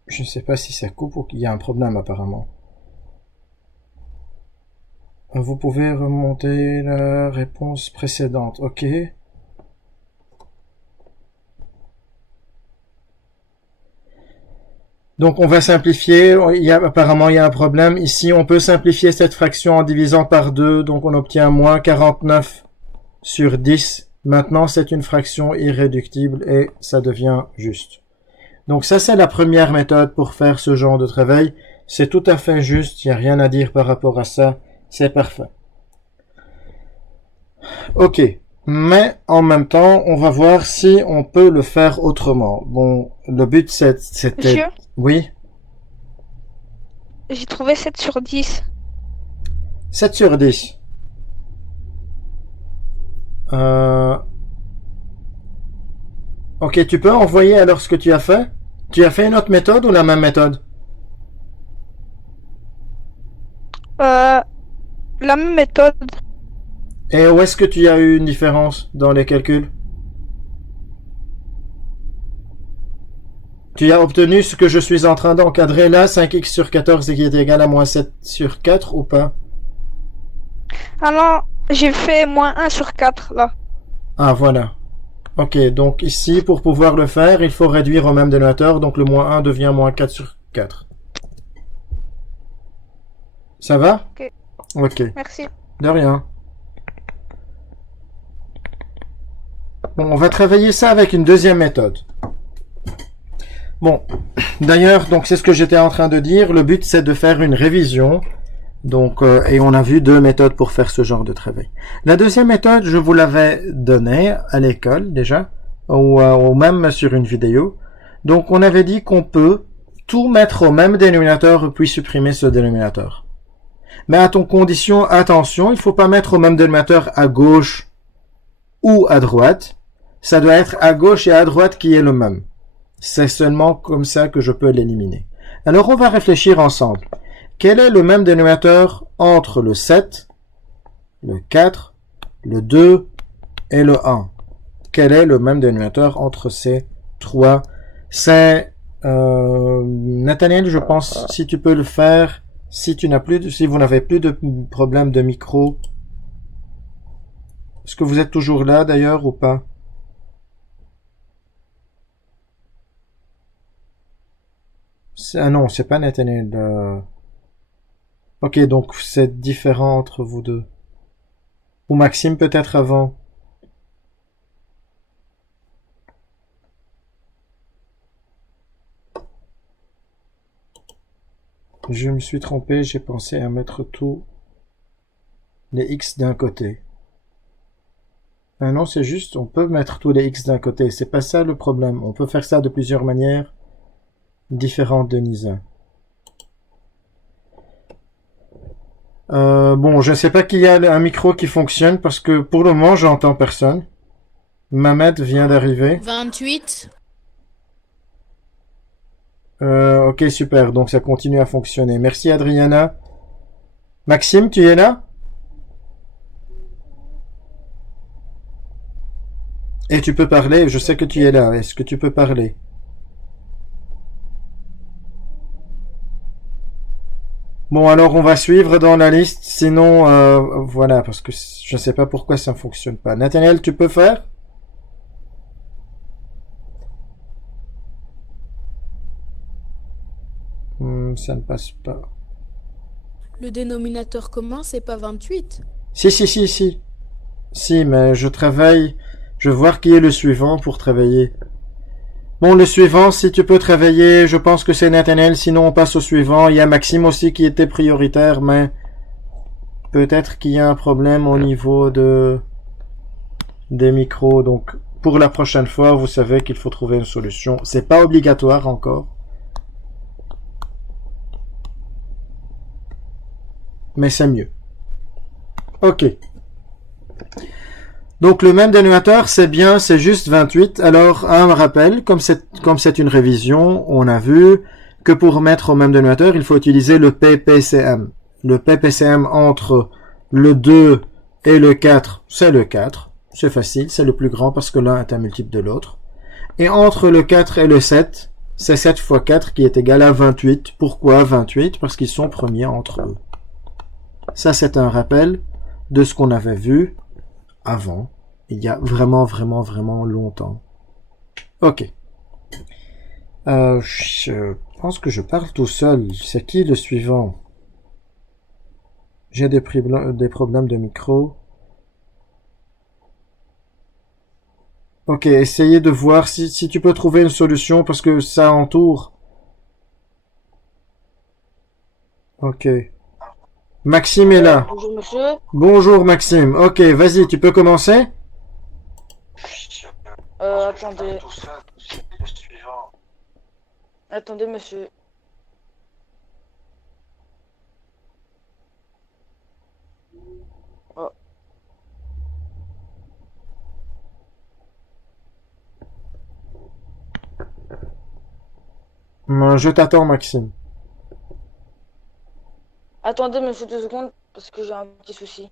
je ne sais pas si ça coupe ou qu'il y a un problème apparemment. Vous pouvez remonter la réponse précédente. Ok. Donc on va simplifier. Apparemment il y a un problème. Ici on peut simplifier cette fraction en divisant par 2. Donc on obtient moins 49 sur 10. Maintenant c'est une fraction irréductible et ça devient juste. Donc ça c'est la première méthode pour faire ce genre de travail. C'est tout à fait juste. Il n'y a rien à dire par rapport à ça. C'est parfait. Ok. Mais en même temps, on va voir si on peut le faire autrement. Bon, le but c'était... Monsieur, Oui, j'ai trouvé 7 sur 10. 7 sur 10. Ok, tu peux envoyer alors ce que tu as fait? Tu as fait une autre méthode ou la même méthode? La même méthode. Et où est-ce que tu as eu une différence dans les calculs? Tu as obtenu ce que je suis en train d'encadrer là, 5x sur 14 qui est égal à moins 7 sur 4 ou pas? Alors, j'ai fait moins 1 sur 4 là. Ah, voilà. Ok, donc ici, pour pouvoir le faire, il faut réduire au même dénominateur, donc le moins 1 devient moins 4 sur 4. Ça va? Ok. Ok, Merci. de rien. Bon, on va travailler ça avec une deuxième méthode. Bon, d'ailleurs, donc c'est ce que j'étais en train de dire. Le but, c'est de faire une révision. Donc, et on a vu 2 méthodes pour faire ce genre de travail. La deuxième méthode, je vous l'avais donnée à l'école déjà, ou même sur une vidéo. Donc, on avait dit qu'on peut tout mettre au même dénominateur puis supprimer ce dénominateur. Mais à ton condition, attention, il faut pas mettre au même dénominateur à gauche ou à droite. Ça doit être à gauche et à droite qui est le même. C'est seulement comme ça que je peux l'éliminer. Alors on va réfléchir ensemble. Quel est le même dénominateur entre le 7, le 4, le 2 et le 1? Quel est le même dénominateur entre ces 3? C'est Nathaniel, je pense, si tu peux le faire, si vous n'avez plus de problème de micro. Est-ce que vous êtes toujours là d'ailleurs ou pas? Ah non, c'est pas Nathaniel. Ok, donc c'est différent entre vous deux. Ou Maxime peut-être avant. Je me suis trompé, j'ai pensé à mettre tous les x d'un côté. Ah non, c'est juste, on peut mettre tous les x d'un côté. C'est pas ça le problème. On peut faire ça de plusieurs manières différentes de Nisa. Bon, je ne sais pas qu'il y a un micro qui fonctionne parce que pour le moment, j'entends personne. Mamed vient d'arriver. 28. Ok, super. Donc, ça continue à fonctionner. Merci, Adriana. Maxime, tu es là? Et tu peux parler. Je sais que tu es là. Est-ce que tu peux parler? Bon, alors on va suivre dans la liste, sinon, voilà, parce que je ne sais pas pourquoi ça ne fonctionne pas. Nathaniel, tu peux faire? Ça ne passe pas. Le dénominateur commun, c'est pas 28. Si. Si, mais je travaille, je vais voir qui est le suivant pour travailler. Bon, le suivant, si tu peux travailler, je pense que c'est Nathaniel, sinon on passe au suivant. Il y a Maxime aussi qui était prioritaire, mais peut-être qu'il y a un problème au niveau de des micros. Donc, pour la prochaine fois, vous savez qu'il faut trouver une solution. C'est pas obligatoire encore. Mais c'est mieux. Ok. Donc le même dénominateur, c'est bien, c'est juste 28. Alors, un rappel, comme c'est une révision, on a vu que pour mettre au même dénominateur, il faut utiliser le PPCM. Le PPCM entre le 2 et le 4, c'est le 4. C'est facile, c'est le plus grand parce que l'un est un multiple de l'autre. Et entre le 4 et le 7, c'est 7 fois 4 qui est égal à 28. Pourquoi 28? Parce qu'ils sont premiers entre eux. Ça, c'est un rappel de ce qu'on avait vu avant, il y a vraiment longtemps. Ok. Je pense que je parle tout seul. C'est qui le suivant? J'ai des problèmes de micro. Ok, essayez de voir si tu peux trouver une solution parce que ça entoure. Ok. Maxime est là. Bonjour monsieur. Bonjour Maxime. Ok, vas-y, tu peux commencer? Attendez. Attendez monsieur. Oh. Je t'attends Maxime. Attendez monsieur 2 secondes parce que j'ai un petit souci.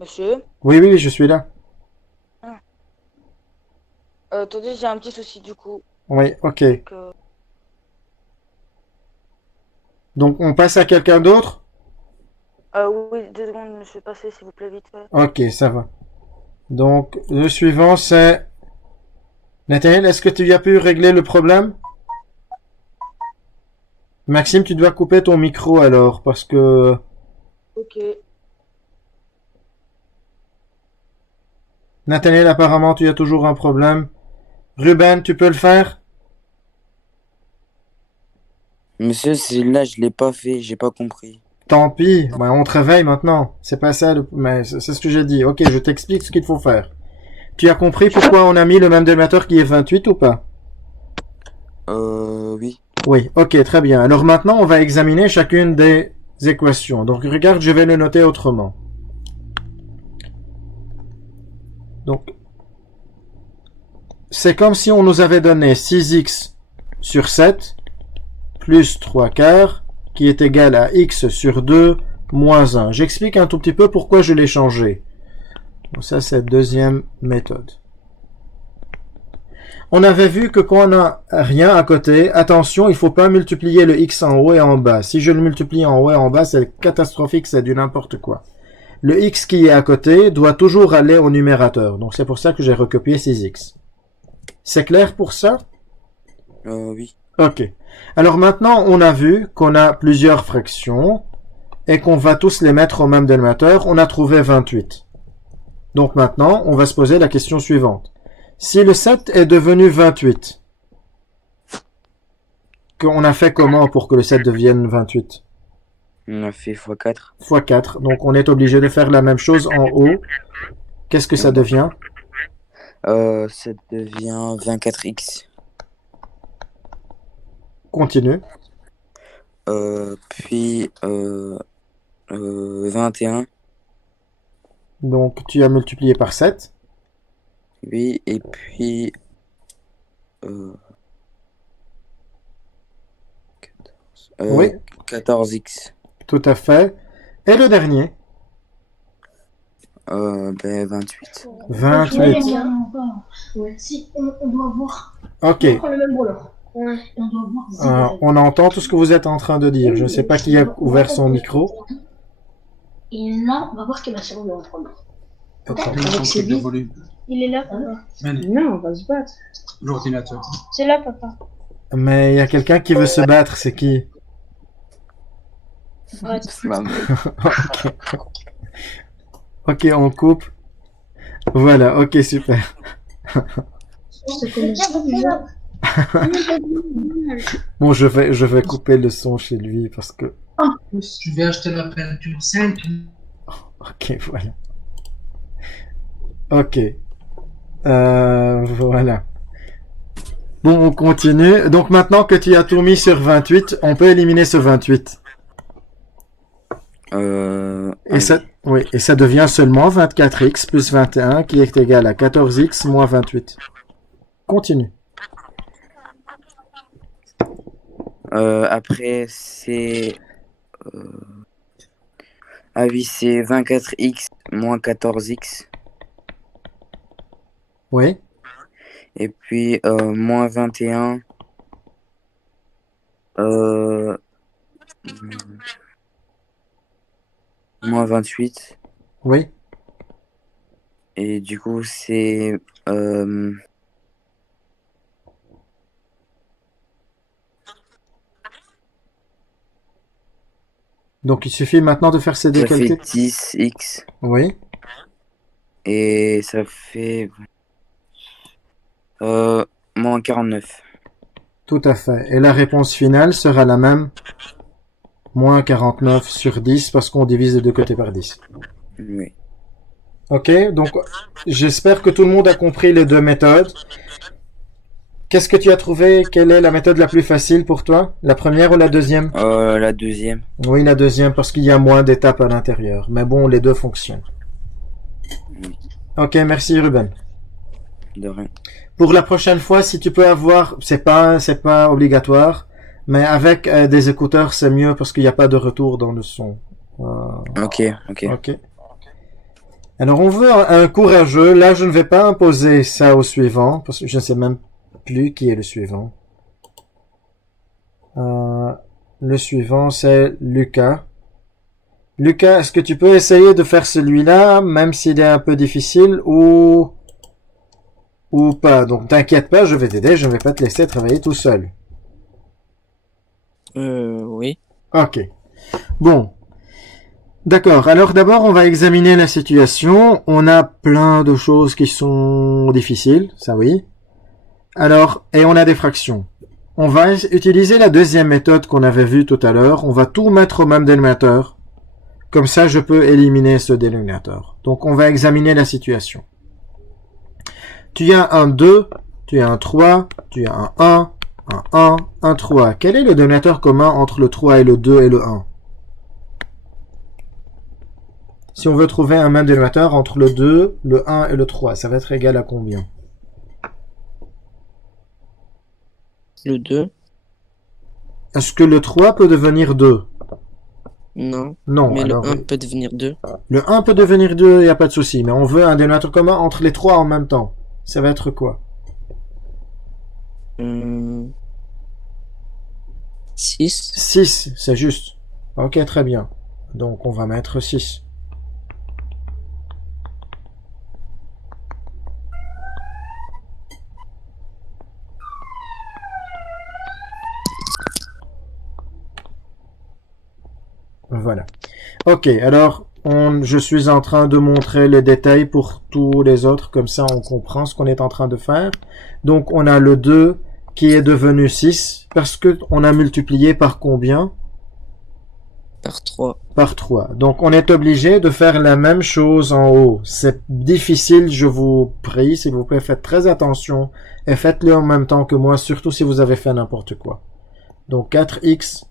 Monsieur? Oui, je suis là. Attendez, j'ai un petit souci du coup. Oui, ok. Donc, Donc on passe à quelqu'un d'autre? oui, 2 secondes, monsieur, passez s'il vous plaît, vite fait. Ok, ça va. Donc le suivant c'est... Nathaniel, est-ce que tu as pu régler le problème? Maxime, tu dois couper ton micro alors, parce que... Ok. Nathaniel, apparemment, tu as toujours un problème. Ruben, tu peux le faire? Monsieur, celui-là, je l'ai pas fait, j'ai pas compris. Tant pis, ben, on te réveille maintenant. C'est pas ça, mais c'est ce que j'ai dit. Ok, je t'explique ce qu'il faut faire. Tu as compris pourquoi on a mis le même dénominateur qui est 28 ou pas? Oui. Oui, ok, très bien. Alors maintenant, on va examiner chacune des équations. Donc regarde, je vais le noter autrement. Donc, c'est comme si on nous avait donné 6x sur 7 plus 3 quarts qui est égal à x sur 2 moins 1. J'explique un tout petit peu pourquoi je l'ai changé. Donc ça, c'est la deuxième méthode. On avait vu que quand on n'a rien à côté, attention, il faut pas multiplier le x en haut et en bas. Si je le multiplie en haut et en bas, c'est catastrophique, c'est du n'importe quoi. Le x qui est à côté doit toujours aller au numérateur. Donc c'est pour ça que j'ai recopié 6x. C'est clair pour ça? Oui. Ok. Alors maintenant, on a vu qu'on a plusieurs fractions et qu'on va tous les mettre au même dénominateur. On a trouvé 28. Donc maintenant, on va se poser la question suivante. Si le 7 est devenu 28, qu'on a fait comment pour que le 7 devienne 28? On a fait x4. x4. Donc on est obligé de faire la même chose en haut. Qu'est-ce que ça devient? Ça devient 24x. Continue. Puis 21. Donc tu as multiplié par 7. Oui, et puis 14. Oui. 14x. Tout à fait. Et le dernier? 28. 28. Ouais, si, on doit voir. Ok. On prend le même roller. Ouais. On doit voir. On entend tout ce que vous êtes en train de dire. Je ne sais pas qui a ouvert son micro. Et là, on va voir quelle est la seconde en prendre. Attends. Avec ses billes. Il est là, papa. Non, on va se battre. L'ordinateur. C'est là, papa. Mais il y a quelqu'un qui veut se battre, c'est qui? Ouais. Ok. Ok, on coupe. Voilà, ok, super. C'est comme ça, déjà. Bon, je vais couper le son chez lui parce que... En plus, je vais acheter la peinture 5. Ok, voilà. Ok. Voilà. Bon, on continue. Donc maintenant que tu as tout mis sur 28, on peut éliminer ce 28. Et ça, oui, et ça devient seulement 24x plus 21 qui est égal à 14x moins 28. Continue. Après, c'est... Ah oui, c'est 24x moins 14x. Oui. Et puis, moins 21. Moins 28. Oui. Et du coup, c'est... Donc il suffit maintenant de faire ces deux ça fait calculs. 10x. Oui. Et ça fait... moins 49. Tout à fait. Et la réponse finale sera la même. Moins 49 sur 10 parce qu'on divise de deux côtés par 10. Oui. Ok, donc j'espère que tout le monde a compris les deux méthodes. Qu'est-ce que tu as trouvé? Quelle est la méthode la plus facile pour toi? La première ou la deuxième? La deuxième. Oui, la deuxième parce qu'il y a moins d'étapes à l'intérieur. Mais bon, les deux fonctionnent. Oui. Ok, merci Ruben. De rien. Pour la prochaine fois, si tu peux avoir, c'est pas obligatoire, mais avec des écouteurs, c'est mieux parce qu'il n'y a pas de retour dans le son. Ok. Ok. Alors, on veut un courageux. Là, je ne vais pas imposer ça au suivant parce que je ne sais même plus qui est le suivant. Le suivant, c'est Lucas. Lucas, est-ce que tu peux essayer de faire celui-là, même s'il est un peu difficile, ou pas? Donc, t'inquiète pas, je vais t'aider, je ne vais pas te laisser travailler tout seul. Oui. Ok. Bon. D'accord. Alors, d'abord, on va examiner la situation. On a plein de choses qui sont difficiles, ça oui. Alors, et on a des fractions. On va utiliser la deuxième méthode qu'on avait vue tout à l'heure. On va tout mettre au même dénominateur. Comme ça, je peux éliminer ce dénominateur. Donc, on va examiner la situation. Tu as un 2, tu as un 3, tu as un 1, un 1, un 3. Quel est le dénominateur commun entre le 3 et le 2 et le 1? Si on veut trouver un même dénominateur entre le 2, le 1 et le 3, ça va être égal à combien? Le 2. Est-ce que le 3 peut devenir 2? Non. Non, Mais alors... le 1 peut devenir 2. Le 1 peut devenir 2, il n'y a pas de souci. Mais on veut un dénominateur commun entre les 3 en même temps. Ça va être quoi? 6. 6, c'est juste. Ok, très bien. Donc on va mettre 6. Voilà. Ok, alors je suis en train de montrer les détails pour tous les autres, comme ça on comprend ce qu'on est en train de faire. Donc on a le 2 qui est devenu 6, parce que on a multiplié par combien? Par 3. Par 3. Donc on est obligé de faire la même chose en haut. C'est difficile, je vous prie, s'il vous plaît, faites très attention et faites-le en même temps que moi, surtout si vous avez fait n'importe quoi. Donc 4x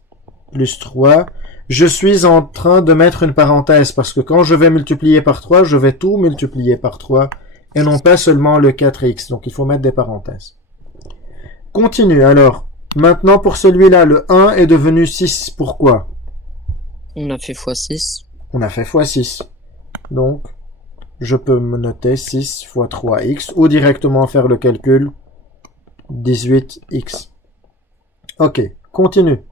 plus 3. Je suis en train de mettre une parenthèse parce que quand je vais multiplier par 3, je vais tout multiplier par 3 et non pas seulement le 4x. Donc il faut mettre des parenthèses. Continue. Alors, maintenant pour celui-là, le 1 est devenu 6. Pourquoi? On a fait x6. On a fait x6. Donc, je peux me noter 6 fois 3x ou directement faire le calcul 18x. Ok, continue.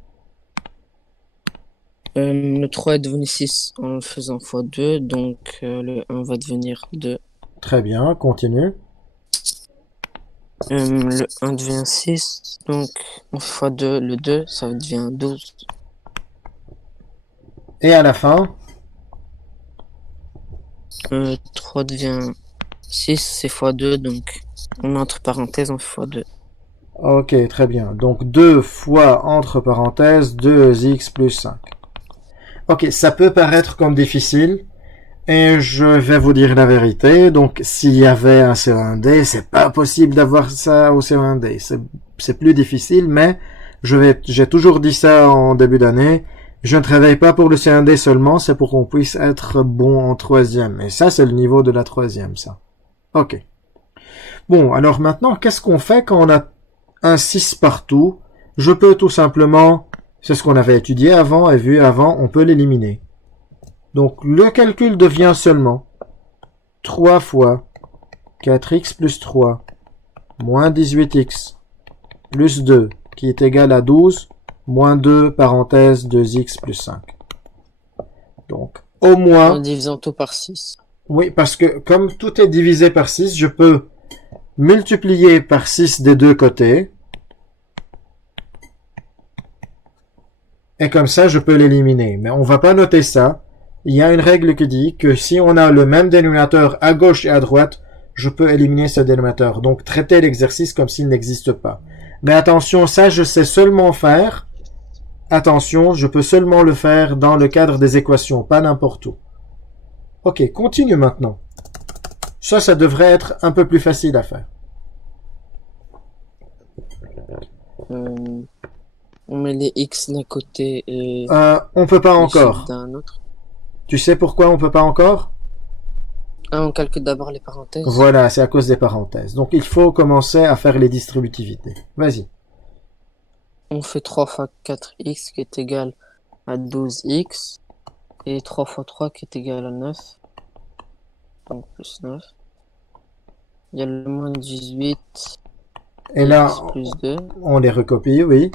Le 3 est devenu 6 en le faisant x2, donc le 1 va devenir 2. Très bien, continue. Le 1 devient 6, donc on fait x2, le 2, ça devient 12. Et à la fin? 3 devient 6, c'est x2, donc on met entre parenthèses, on fait x2. Ok, très bien. Donc 2 fois, entre parenthèses, 2x plus 5. Ok, ça peut paraître comme difficile, et je vais vous dire la vérité. Donc s'il y avait un C1D, c'est pas possible d'avoir ça au C1D. C'est plus difficile, mais j'ai toujours dit ça en début d'année. Je ne travaille pas pour le C1D seulement, c'est pour qu'on puisse être bon en troisième. Et ça, c'est le niveau de la troisième, ça. Ok. Bon, alors maintenant, qu'est-ce qu'on fait quand on a un 6 partout? Je peux tout simplement, c'est ce qu'on avait étudié avant et vu avant, on peut l'éliminer. Donc, le calcul devient seulement 3 fois 4x plus 3 moins 18x plus 2 qui est égal à 12 moins 2 parenthèse 2x plus 5. Donc, au moins... En divisant tout par 6. Oui, parce que comme tout est divisé par 6, je peux multiplier par 6 des deux côtés. Et comme ça, je peux l'éliminer. Mais on va pas noter ça. Il y a une règle qui dit que si on a le même dénominateur à gauche et à droite, je peux éliminer ce dénominateur. Donc, traiter l'exercice comme s'il n'existe pas. Mais attention, ça, je sais seulement faire. Attention, je peux seulement le faire dans le cadre des équations, pas n'importe où. Ok, continue maintenant. Ça devrait être un peu plus facile à faire. On met les x d'un côté et On peut pas les encore. chiffres d'un autre. Tu sais pourquoi on peut pas encore? On calcule d'abord les parenthèses. Voilà, c'est à cause des parenthèses. Donc il faut commencer à faire les distributivités. Vas-y. On fait 3 fois 4x qui est égal à 12x. Et 3 fois 3 qui est égal à 9. Donc plus 9. Il y a le moins 18. Et là, Plus 2. on les recopie, oui.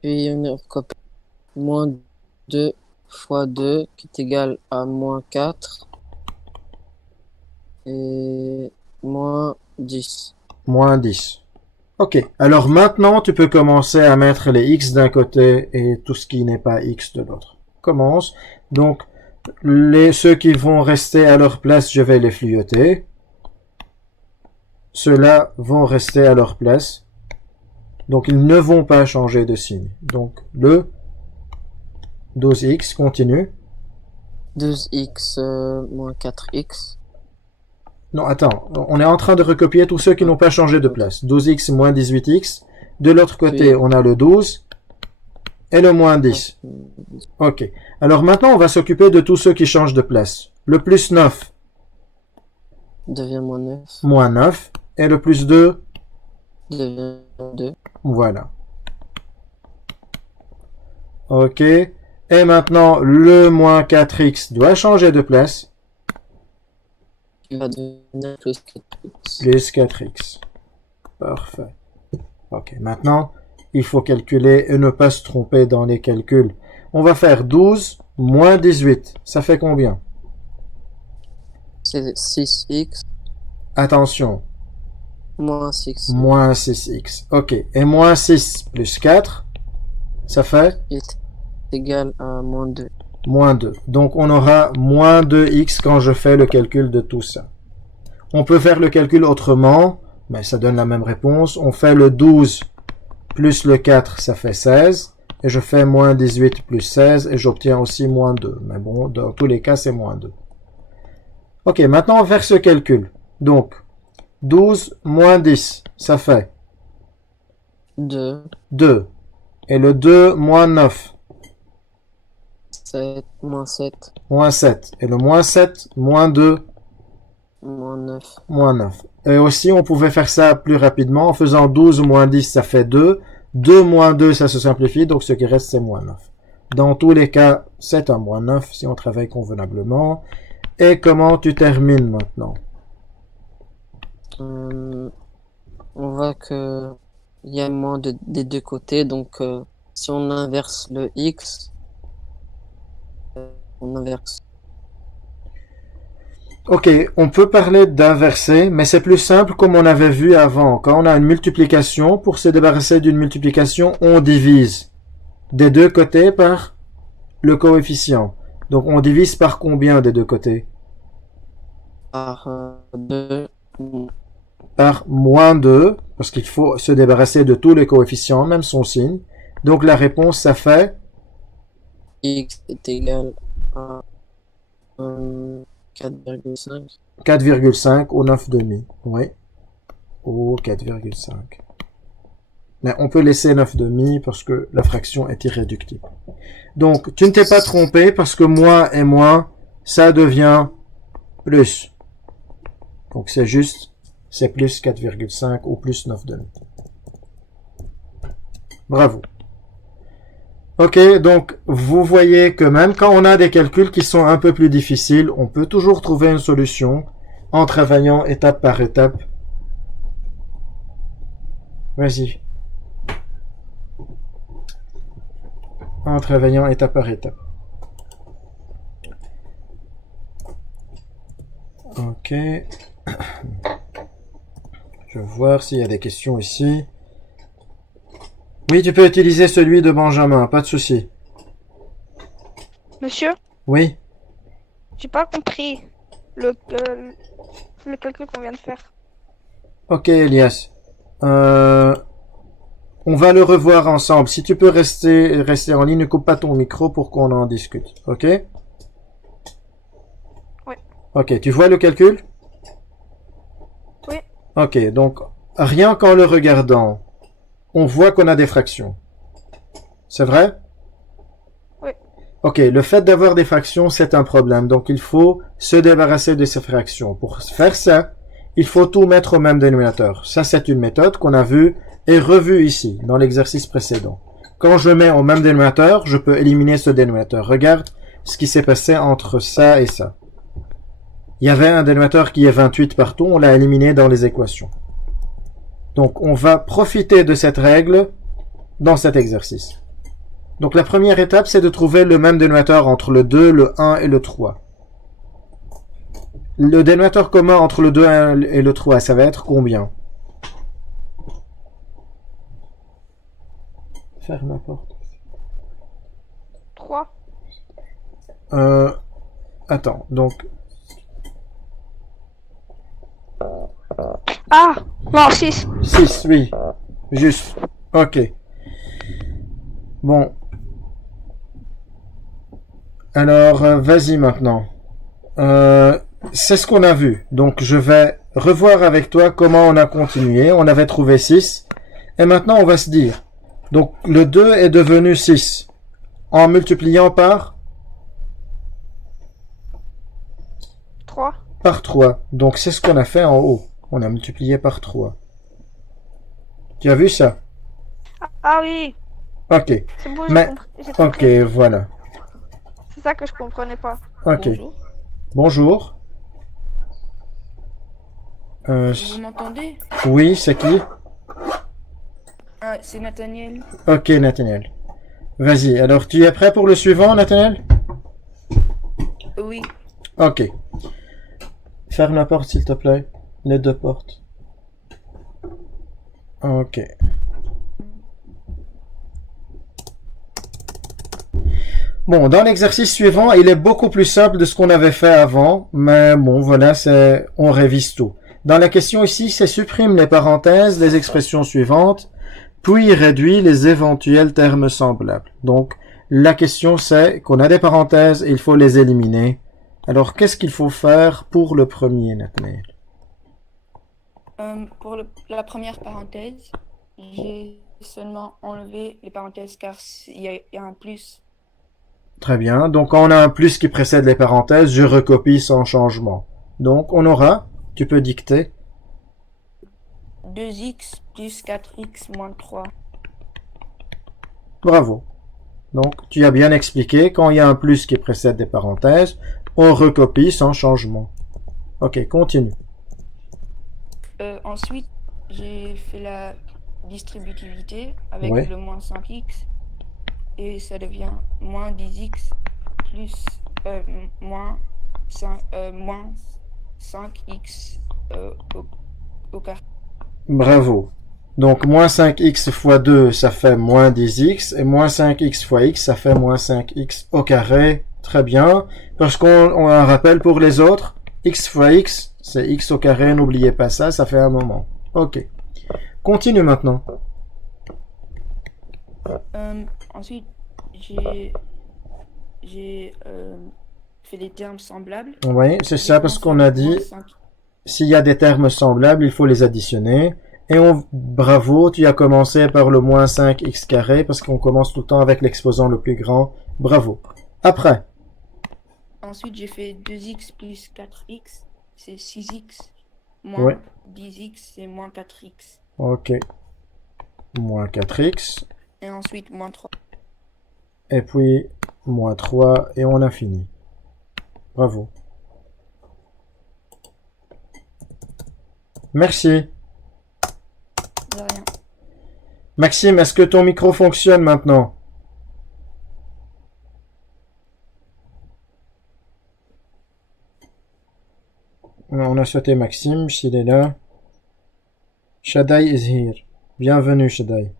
Puis on recopie moins 2 fois 2 qui est égal à moins 4. Et moins 10. Moins 10. Ok. Alors maintenant, tu peux commencer à mettre les x d'un côté et tout ce qui n'est pas x de l'autre. Commence. Donc, ceux qui vont rester à leur place, je vais les fluoter. Ceux-là vont rester à leur place. Donc, ils ne vont pas changer de signe. Donc, le 12x continue. 12x moins 4x. Non, attends. On est en train de recopier tous ceux qui n'ont pas changé de place. 12x moins 18x. De l'autre côté, on a le 12 et le moins 10. Ok. Alors maintenant, on va s'occuper de tous ceux qui changent de place. Le plus 9 devient moins 9. Moins 9. Et le plus 2 devient 2. Voilà. Ok. Et maintenant, le moins 4x doit changer de place. Il va devenir plus 4x. Plus 4x. Parfait. Ok. Maintenant, il faut calculer et ne pas se tromper dans les calculs. On va faire 12 moins 18. Ça fait combien? C'est 6x. Attention. Moins 6. Moins 6x. Ok. Et moins 6 plus 4, ça fait? Est égal à moins 2. Moins 2. Donc on aura moins 2x quand je fais le calcul de tout ça. On peut faire le calcul autrement, mais ça donne la même réponse. On fait le 12 plus le 4, ça fait 16. Et je fais moins 18 plus 16 et j'obtiens aussi moins 2. Mais bon, dans tous les cas, c'est moins 2. Ok, maintenant on va faire ce calcul. Donc, 12 moins 10, ça fait 2. 2. Et le 2 moins 9. 7, moins 7. Moins 7. Et le moins 7, moins 2. Moins 9. Moins 9. Et aussi, on pouvait faire ça plus rapidement. En faisant 12 moins 10, ça fait 2. 2 moins 2, ça se simplifie. Donc, ce qui reste, c'est moins 9. Dans tous les cas, c'est un moins 9 si on travaille convenablement. Et comment tu termines maintenant? On voit que il y a moins des deux côtés. Donc, si on inverse le x, on inverse. Ok, on peut parler d'inverser, mais c'est plus simple comme on avait vu avant. Quand on a une multiplication, pour se débarrasser d'une multiplication, on divise des deux côtés par le coefficient. Donc on divise par combien des deux côtés? Par 2. par moins 2, parce qu'il faut se débarrasser de tous les coefficients, même son signe. Donc la réponse, ça fait X est égal à 4,5. 4,5 au 9,5. Oui. Au 4,5. Mais on peut laisser 9,5 parce que la fraction est irréductible. Donc, tu ne t'es pas trompé parce que moins et moins, ça devient plus. Donc, c'est juste, c'est plus 4,5 ou plus 9,5. Bravo. Ok, donc, vous voyez que même quand on a des calculs qui sont un peu plus difficiles, on peut toujours trouver une solution en travaillant étape par étape. Vas-y. En travaillant étape par étape. Ok. Je vais voir s'il y a des questions ici. Oui, tu peux utiliser celui de Benjamin, pas de souci. Monsieur, Oui. j'ai pas compris le calcul qu'on vient de faire. Ok, Elias. On va le revoir ensemble. Si tu peux rester en ligne, ne coupe pas ton micro pour qu'on en discute. Ok? Oui. Ok, tu vois le calcul? Oui. Ok, donc, rien qu'en le regardant, on voit qu'on a des fractions. C'est vrai? Oui. Ok, le fait d'avoir des fractions, c'est un problème. Donc, il faut se débarrasser de ces fractions. Pour faire ça, il faut tout mettre au même dénominateur. Ça, c'est une méthode qu'on a vue et revue ici, dans l'exercice précédent. Quand je mets au même dénominateur, je peux éliminer ce dénominateur. Regarde ce qui s'est passé entre ça et ça. Il y avait un dénominateur qui est 28 partout, on l'a éliminé dans les équations. Donc, on va profiter de cette règle dans cet exercice. Donc, la première étape, c'est de trouver le même dénominateur entre le 2, le 1 et le 3. Le dénominateur commun entre le 2 et le 3, ça va être combien? Ferme la porte. 3. Attends, donc... Ah, non, 6. 6, oui. Juste. Ok. Bon. Alors, vas-y maintenant. C'est ce qu'on a vu. Donc, je vais revoir avec toi comment on a continué. On avait trouvé 6. Et maintenant, on va se dire. Donc, le 2 est devenu 6. En multipliant par 3. Par 3. Donc, c'est ce qu'on a fait en haut. On a multiplié par 3. Tu as vu ça? Ah oui. Ok. C'est bon, Mais, j'ai ok, compris. voilà. C'est ça que je comprenais pas. Ok. Bonjour. Bonjour. Vous m'entendez? Oui, c'est qui? Ah, c'est Nathaniel. Ok, Nathaniel. Vas-y, alors tu es prêt pour le suivant, Nathaniel? Oui. Ok. Ferme la porte, s'il te plaît. Les deux portes. Ok. Bon, dans l'exercice suivant, il est beaucoup plus simple de ce qu'on avait fait avant, mais bon, voilà, on révise tout. Dans la question ici, c'est supprime les parenthèses des expressions suivantes, puis réduit les éventuels termes semblables. Donc, la question c'est qu'on a des parenthèses et il faut les éliminer. Alors, qu'est-ce qu'il faut faire pour le premier, Nathaniel? Pour la première parenthèse, j'ai seulement enlevé les parenthèses car il y a un plus. Très bien. Donc, quand on a un plus qui précède les parenthèses, je recopie sans changement. Donc, on aura, tu peux dicter. 2x plus 4x moins 3. Bravo. Donc, tu as bien expliqué, quand il y a un plus qui précède des parenthèses, on recopie sans changement. Ok, continue. Ensuite, j'ai fait la distributivité avec Ouais. le moins 5x et ça devient moins 10x plus moins 5x au carré. Bravo. Donc, moins 5x fois 2, ça fait moins 10x, et moins 5x fois x, ça fait moins 5x au carré. Très bien. Parce qu'on a un rappel pour les autres. x fois x, c'est x au carré, n'oubliez pas ça, ça fait un moment. Ok. Continue maintenant. Ensuite, j'ai fait des termes semblables. Oui, c'est ça, parce qu'on a dit, s'il y a des termes semblables, il faut les additionner. Et bravo, tu as commencé par le moins 5x carré, parce qu'on commence tout le temps avec l'exposant le plus grand. Bravo. Après. Ensuite, j'ai fait 2x plus 4x, c'est 6x, moins Ouais. 10x, c'est moins 4x. Ok. Moins 4x. Et ensuite, moins 3. Et puis, moins 3, et on a fini. Bravo. Merci. De rien. Maxime, est-ce que ton micro fonctionne maintenant? On a sauté Maxime, s'il est là. Shaddai is here. Bienvenue, Shaddai.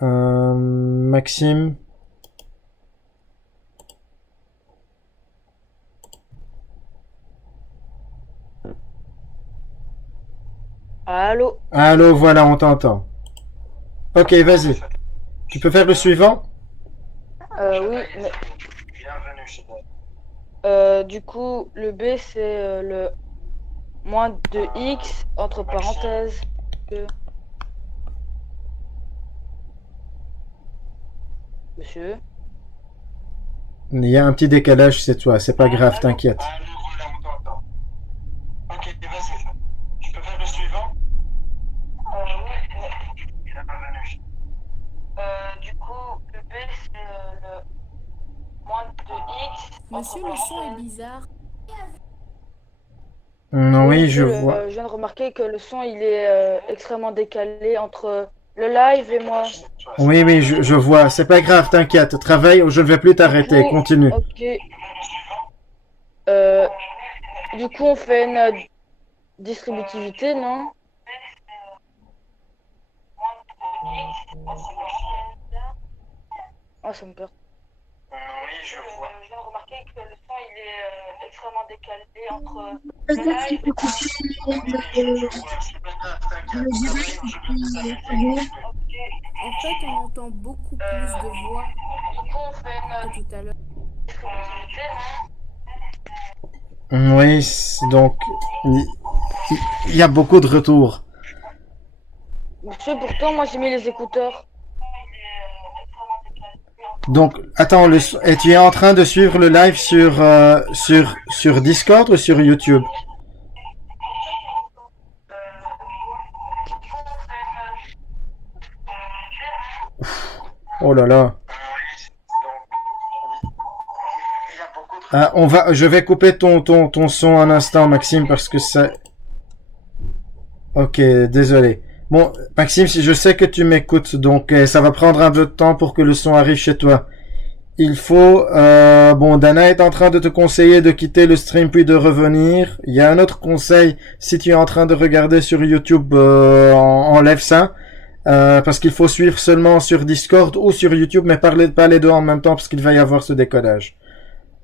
Maxime. Allô? Allô, voilà, on t'entend. Ok, vas-y. Tu peux faire le suivant? Oui, mais... du coup, le B, c'est le moins 2x, entre parenthèses. Monsieur? Il y a un petit décalage, c'est toi. C'est pas grave, t'inquiète. Ok, vas-y. Tu peux faire le suivant? Oui, mais... du coup, le B, c'est le moins 2x. Monsieur, le son est bizarre. Oui, je vois. Je viens de remarquer que le son, il est extrêmement décalé entre le live et moi. Oui, oui, je vois. C'est pas grave, t'inquiète. Travaille, je ne vais plus t'arrêter. Continue. Ok. Du coup, on fait une distributivité, non? Oh, ça me perd. Oui, je vois. Je viens de remarquer que le son, il est extrêmement décalé entre En fait, on entend beaucoup plus de voix que tout à l'heure. Oui, donc, il y a beaucoup de retours. Monsieur, pourtant, moi, j'ai mis les écouteurs. Donc, attends, et tu es en train de suivre le live sur Discord ou sur YouTube? Oh là là. Ah, je vais couper ton son un instant, Maxime, parce que ça... Ok, désolé. Bon, Maxime, si je sais que tu m'écoutes, donc ça va prendre un peu de temps pour que le son arrive chez toi. Il faut... bon, Dana est en train de te conseiller de quitter le stream puis de revenir. Il y a un autre conseil, si tu es en train de regarder sur YouTube, enlève ça. Parce qu'il faut suivre seulement sur Discord ou sur YouTube, mais parlez pas les deux en même temps parce qu'il va y avoir ce décodage.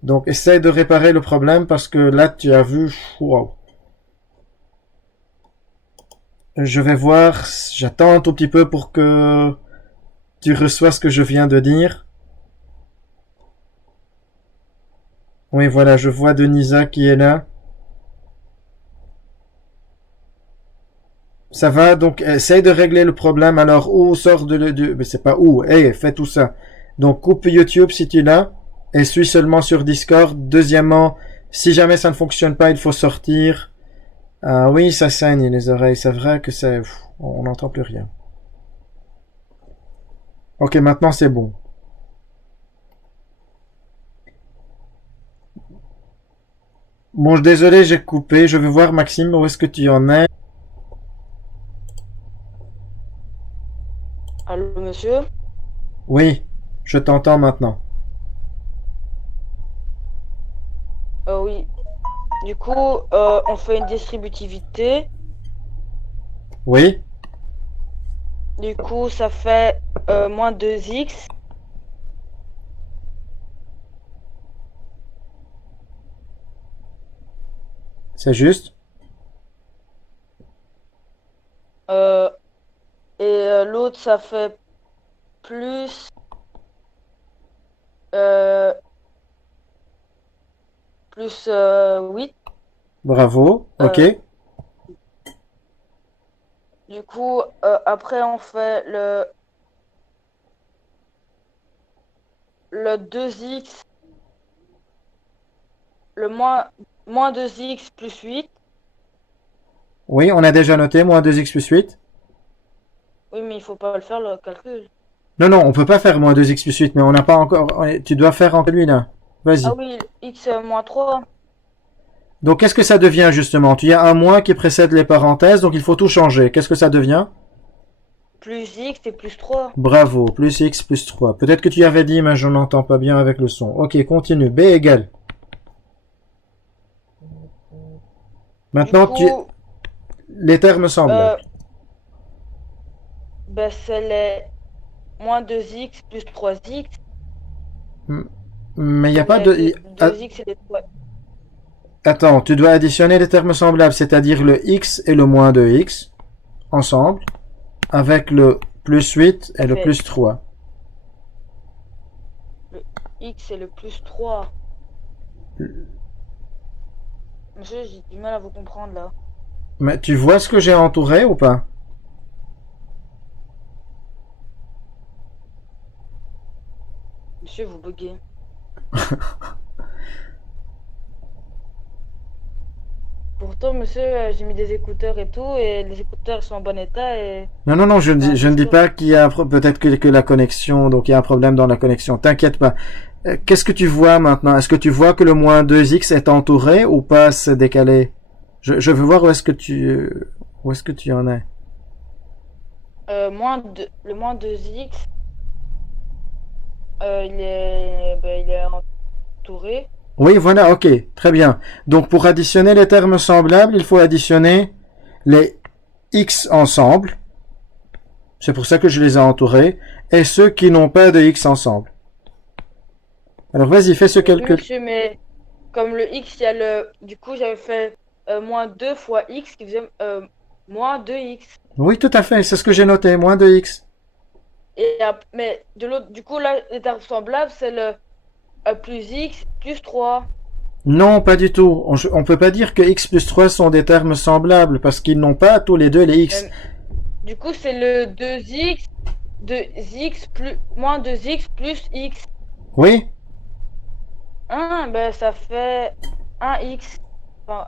Donc, essaye de réparer le problème parce que là, tu as vu... Wow. Je vais voir, j'attends un tout petit peu pour que tu reçois ce que je viens de dire. Oui, voilà, je vois Denisa qui est là. Ça va, donc essaye de régler le problème. Alors, où sort mais c'est pas où, fais tout ça. Donc, coupe YouTube si tu l'as, et suis seulement sur Discord. Deuxièmement, si jamais ça ne fonctionne pas, il faut sortir. Ah oui, ça saigne les oreilles, c'est vrai que c'est... On n'entend plus rien. Ok, maintenant c'est bon. Bon, désolé, j'ai coupé. Je vais voir Maxime, où est-ce que tu en es? Allô, monsieur? Oui, je t'entends maintenant. Oui. Du coup, on fait une distributivité. Oui? Du coup, ça fait moins 2x. C'est juste? L'autre, ça fait plus... plus 8. Bravo. Ok. Du coup, après, on fait le 2x, le moins 2x plus 8. Oui, on a déjà noté moins 2x plus 8. Oui, mais il faut pas le faire, le calcul. Non, non, on peut pas faire moins 2x plus 8, mais on n'a pas encore... Tu dois faire en celui-là. Vas-y. Ah oui, x moins 3. Donc, qu'est-ce que ça devient, justement? Tu as un moins qui précède les parenthèses, donc il faut tout changer. Qu'est-ce que ça devient? Plus x et plus 3. Bravo, plus x plus 3. Peut-être que tu avais dit, mais je n'entends pas bien avec le son. Ok, continue. B égale. Maintenant, Du coup, les termes semblables. Ben, c'est les moins 2x plus 3x. Mais il n'y a pas de... 2x et les 3. Attends, tu dois additionner les termes semblables, c'est-à-dire le x et le moins 2x, ensemble, avec le plus 8 et le plus 3. Le x et le plus 3. Monsieur, j'ai du mal à vous comprendre là. Mais tu vois ce que j'ai entouré ou pas? Monsieur, vous buguez. Pourtant, monsieur, j'ai mis des écouteurs et tout, et les écouteurs sont en bon état et... Non, non, non, je ne dis pas qu'il y a peut-être que la connexion, donc il y a un problème dans la connexion. T'inquiète pas. Qu'est-ce que tu vois maintenant? Est-ce que tu vois que le moins 2x est entouré ou pas, c'est décalé? Je veux voir où est-ce que tu en es. le moins 2x, il est entouré. Oui, voilà, ok, très bien. Donc pour additionner les termes semblables, il faut additionner les x ensemble. C'est pour ça que je les ai entourés. Et ceux qui n'ont pas de x ensemble. Alors vas-y, fais ce calcul. Oui, monsieur, mais comme le x, il y a le... Du coup, j'avais fait moins 2 fois x qui faisait moins 2x. Oui, tout à fait, c'est ce que j'ai noté, moins 2x. Mais de l'autre, du coup, là, les termes semblables, c'est le plus x plus 3. Non, pas du tout. On peut pas dire que x plus 3 sont des termes semblables parce qu'ils n'ont pas tous les deux les x. Du coup, c'est le 2x plus moins 2x plus x. Oui. Ben ça fait 1x. Enfin,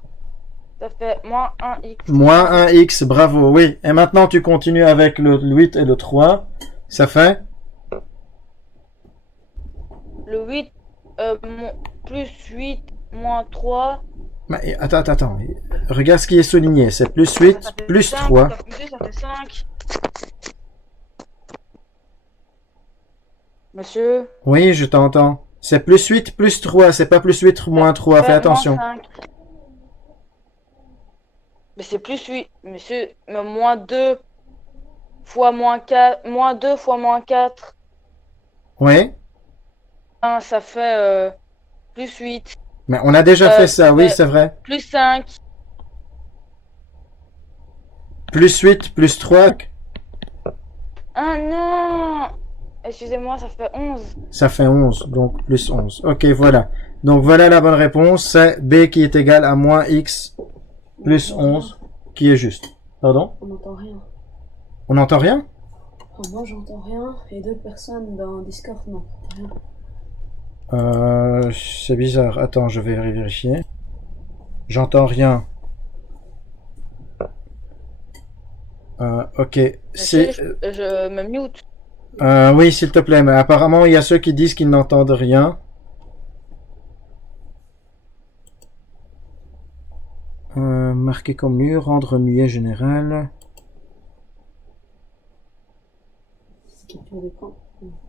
ça fait moins 1x. Moins 1x, bravo, oui. Et maintenant, tu continues avec le 8 et le 3. Ça fait? Le 8, plus 8, moins 3. Mais, attends. Regarde ce qui est souligné. C'est plus 8, plus 5, 3. Ça fait 5. Monsieur? Oui, je t'entends. C'est plus 8, plus 3. C'est pas plus 8, moins 3. Fais attention. Moins 5. Mais c'est plus 8. Monsieur, mais moins 2 fois moins 4. Moins 2 fois moins 4. Oui. Ça fait plus 8. Mais on a déjà fait ça, oui, c'est vrai. Plus 5. Plus 8, plus 3. Ah non! Excusez-moi, ça fait 11. Ça fait 11, donc plus 11. Ok, voilà. Donc voilà la bonne réponse. C'est B qui est égal à moins X plus 11, qui est juste. Pardon? On n'entend rien. On n'entend rien? Moi, j'entends rien, et d'autres personnes dans Discord, non. Rien. C'est bizarre. Attends, je vais vérifier. J'entends rien. Ok. Je me mute. Oui, s'il te plaît, mais apparemment, il y a ceux qui disent qu'ils n'entendent rien. Marquer comme nu, rendre muet général.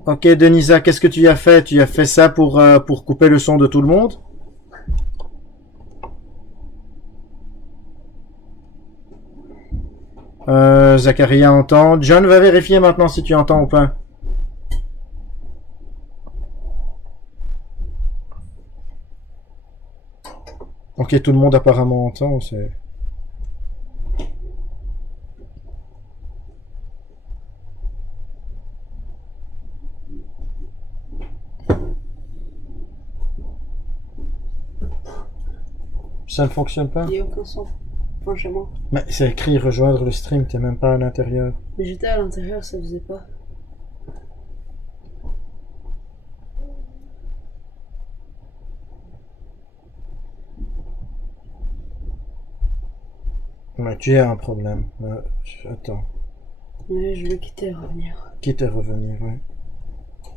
Ok, Denisa, qu'est-ce que tu as fait? Tu as fait ça pour couper le son de tout le monde? Zacharia entend. John va vérifier maintenant si tu entends ou pas. Ok, tout le monde apparemment entend, c'est... Ça ne fonctionne pas? Il n'y a aucun son. Franchement. Mais c'est écrit rejoindre le stream, t'es même pas à l'intérieur. Mais j'étais à l'intérieur, ça faisait pas. Mais tu as un problème. Attends. Ouais, je vais quitter et revenir. Quitte à revenir, ouais.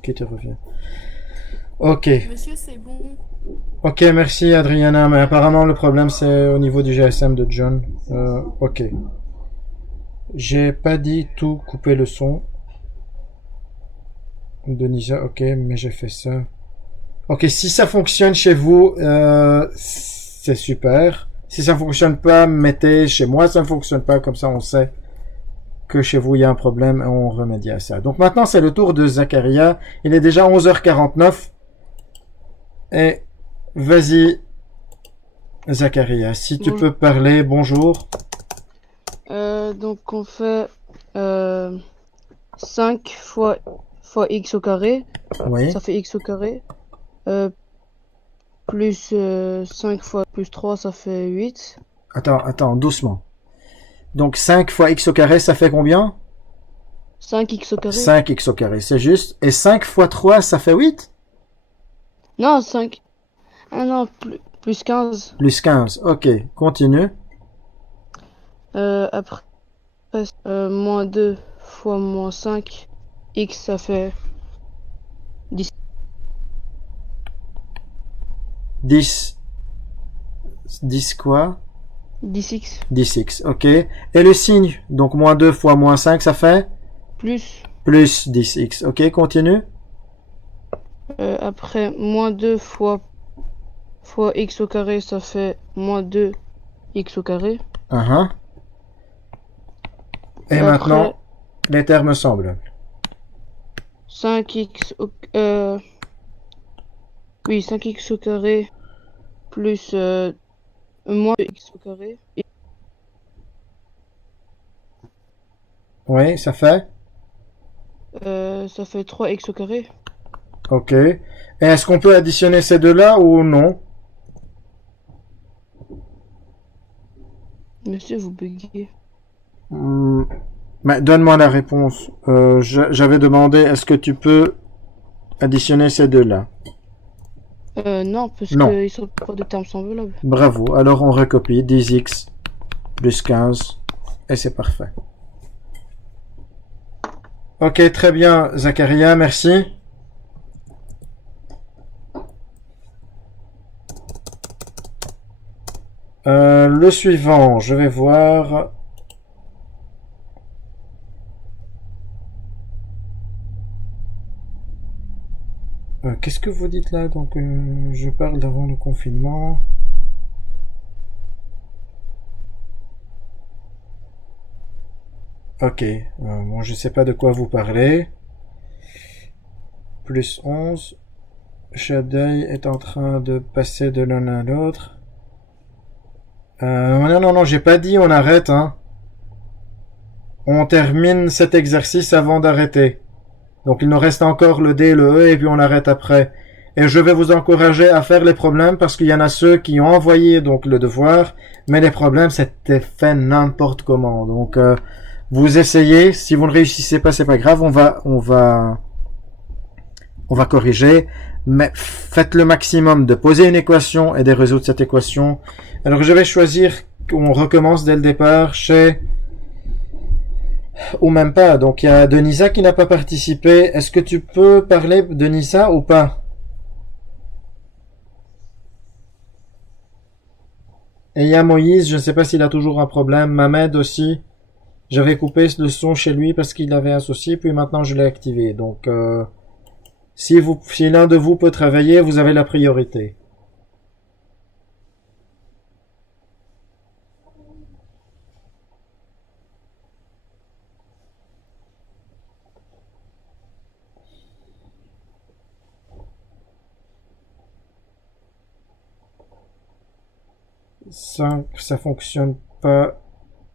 Quitte à revenir. Ok. Monsieur, c'est bon. Ok, merci Adriana, mais apparemment le problème c'est au niveau du GSM de John. Ok. J'ai pas dit tout couper le son. Denisa, ok, mais j'ai fait ça. Ok, si ça fonctionne chez vous, c'est super. Si ça fonctionne pas, mettez chez moi, ça ne fonctionne pas, comme ça on sait que chez vous il y a un problème et on remédie à ça. Donc maintenant c'est le tour de Zacharia. Il est déjà 11h49. Et vas-y, Zacharia, si tu peux parler, bonjour. Donc on fait 5 fois x au carré. Oui. Ça fait x au carré. Plus 5 fois plus 3, ça fait 8. Attends, doucement. Donc 5 fois x au carré, ça fait combien? 5x au carré. 5x au carré, c'est juste. Et 5 fois 3, ça fait 8? Non, 5. Ah non, plus 15. Plus 15, ok. Continue. Après, moins 2 fois moins 5. X, ça fait 10. 10 quoi? 10x. 10x, ok. Et le signe, donc moins 2 fois moins 5, ça fait? Plus. Plus 10x, ok, continue. Après, moins 2 fois x au carré, ça fait moins 2x au carré. Et maintenant, les termes semblables. 5x au... Oui, 5x au carré plus moins x au carré. Oui, ça fait? Ça fait 3x au carré. Ok. Et est-ce qu'on peut additionner ces deux-là ou non? Monsieur, vous buguez. Mais donne-moi la réponse. J'avais demandé, est-ce que tu peux additionner ces deux-là? Non, parce Non. qu'ils sont pas des termes semblables. Bravo. Alors on recopie 10x plus 15 et c'est parfait. Ok, très bien, Zacharia, merci. Le suivant, je vais voir. Qu'est-ce que vous dites là? Donc, je parle d'avant le confinement. Ok, bon, je sais pas de quoi vous parlez. Plus 11. Shadei est en train de passer de l'un à l'autre. Non, j'ai pas dit on arrête, hein. On termine cet exercice avant d'arrêter. Donc il nous reste encore le D, le E, et puis on arrête après. Et je vais vous encourager à faire les problèmes parce qu'il y en a ceux qui ont envoyé donc le devoir, mais les problèmes c'était fait n'importe comment. Donc vous essayez, si vous ne réussissez pas, c'est pas grave, on va corriger, mais faites le maximum de poser une équation et de résoudre cette équation. Alors je vais choisir qu'on recommence dès le départ chez... Ou même pas, donc il y a Denisa qui n'a pas participé. Est-ce que tu peux parler, Denisa, ou pas? Et il y a Moïse, je ne sais pas s'il a toujours un problème. Mamed aussi. J'avais coupé le son chez lui parce qu'il l'avait associé, puis maintenant je l'ai activé. Donc, si l'un de vous peut travailler, vous avez la priorité. 5, ça fonctionne pas.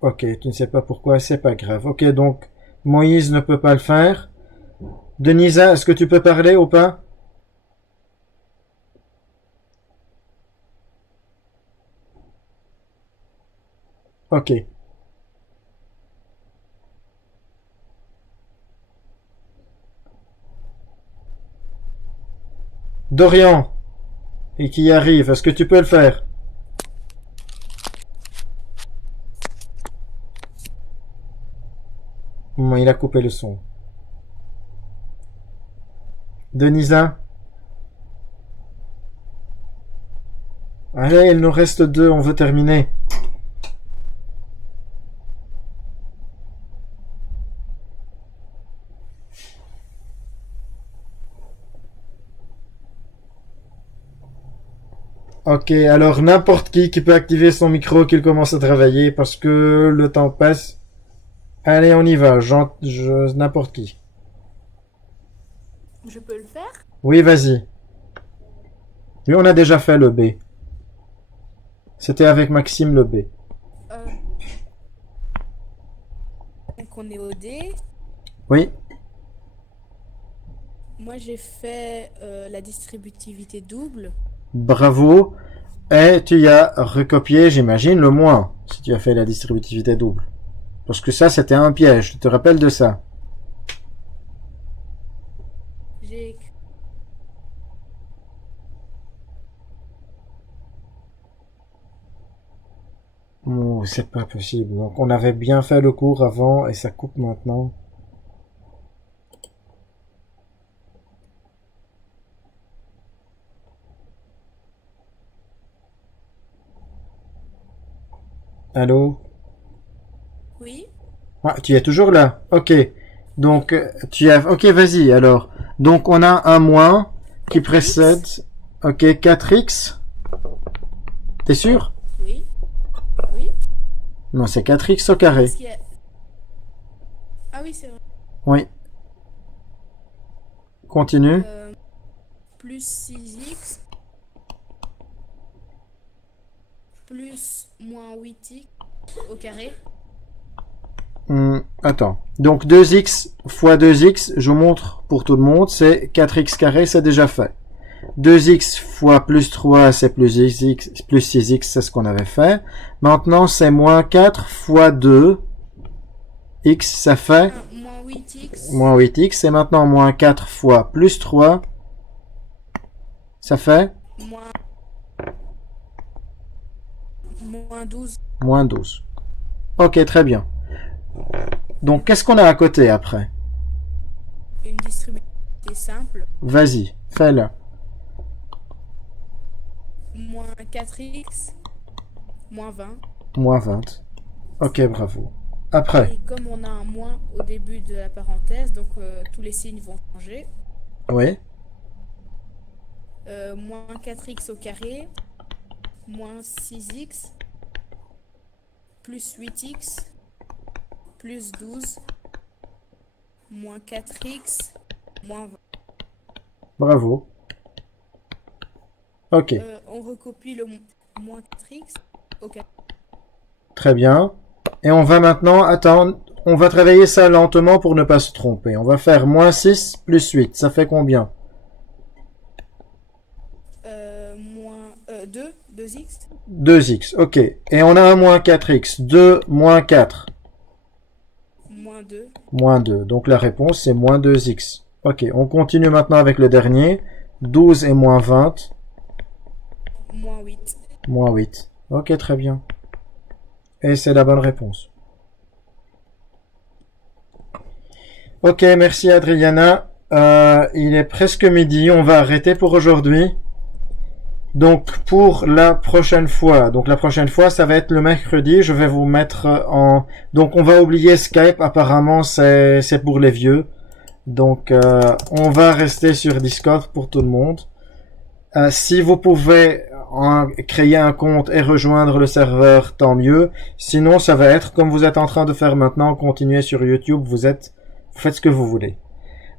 Ok, tu ne sais pas pourquoi, c'est pas grave. Ok, donc Moïse ne peut pas le faire. Denisa, est-ce que tu peux parler ou pas? Ok. Dorian, et qui arrive, est-ce que tu peux le faire? Il a coupé le son. Denisa? Allez, il nous reste 2, on veut terminer. Ok, alors n'importe qui peut activer son micro, qu'il commence à travailler parce que le temps passe. Allez, on y va, n'importe qui. Je peux le faire? Oui, vas-y. Lui, on a déjà fait le B. C'était avec Maxime le B. Donc on est au D. Oui. Moi j'ai fait la distributivité double. Bravo. Et tu as recopié, j'imagine, le moins, si tu as fait la distributivité double. Parce que ça, c'était un piège. Tu te rappelles de ça? J'ai... Oh, c'est pas possible. Donc, on avait bien fait le cours avant et ça coupe maintenant. Allô? Oui. Ah, tu es toujours là. Ok. Donc, tu as... Ok, vas-y, alors. Donc, on a un moins qui précède... Ok, 4x. T'es sûr? Oui. Oui. Non, c'est 4x au carré. Ah oui, c'est vrai. Oui. Continue. Plus 6x. Plus moins 8x au carré. Attends. Donc 2x fois 2x, je vous montre pour tout le monde, c'est 4x carré, c'est déjà fait. 2x fois plus 3, c'est plus 6x, c'est ce qu'on avait fait. Maintenant, c'est moins 4 fois 2. X, ça fait moins 8x. Moins 8x. Et maintenant, moins 4 fois plus 3. Ça fait Moins 12. Moins 12. Ok, très bien. Donc, qu'est-ce qu'on a à côté après? Une distributivité simple. Vas-y, fais-le. Moins 4x. Moins 20. Moins 20. Ok, bravo. Après. Et comme on a un moins au début de la parenthèse, donc tous les signes vont changer. Oui. Moins 4x au carré. Moins 6x. Plus 8x. Plus 12. Moins 4x. Moins 20. Bravo. Ok. On recopie le moins 4x au carré. Très bien. Et on va maintenant attendre. On va travailler ça lentement pour ne pas se tromper. On va faire moins 6 plus 8. Ça fait combien? Moins 2. 2x. 2x. Ok. Et on a un moins 4x. 2 moins 4. Moins 2. Moins 2. Donc la réponse c'est moins 2x. Ok. On continue maintenant avec le dernier. 12 et moins 20. Moins 8. Moins 8. Ok, très bien. Et c'est la bonne réponse. Ok, merci Adriana. Il est presque midi, on va arrêter pour aujourd'hui. Donc pour la prochaine fois, ça va être le mercredi, je vais vous mettre en... Donc on va oublier Skype, apparemment c'est pour les vieux. Donc on va rester sur Discord pour tout le monde. Si vous pouvez créer un compte et rejoindre le serveur, tant mieux. Sinon, ça va être comme vous êtes en train de faire maintenant, continuez sur YouTube, vous faites ce que vous voulez.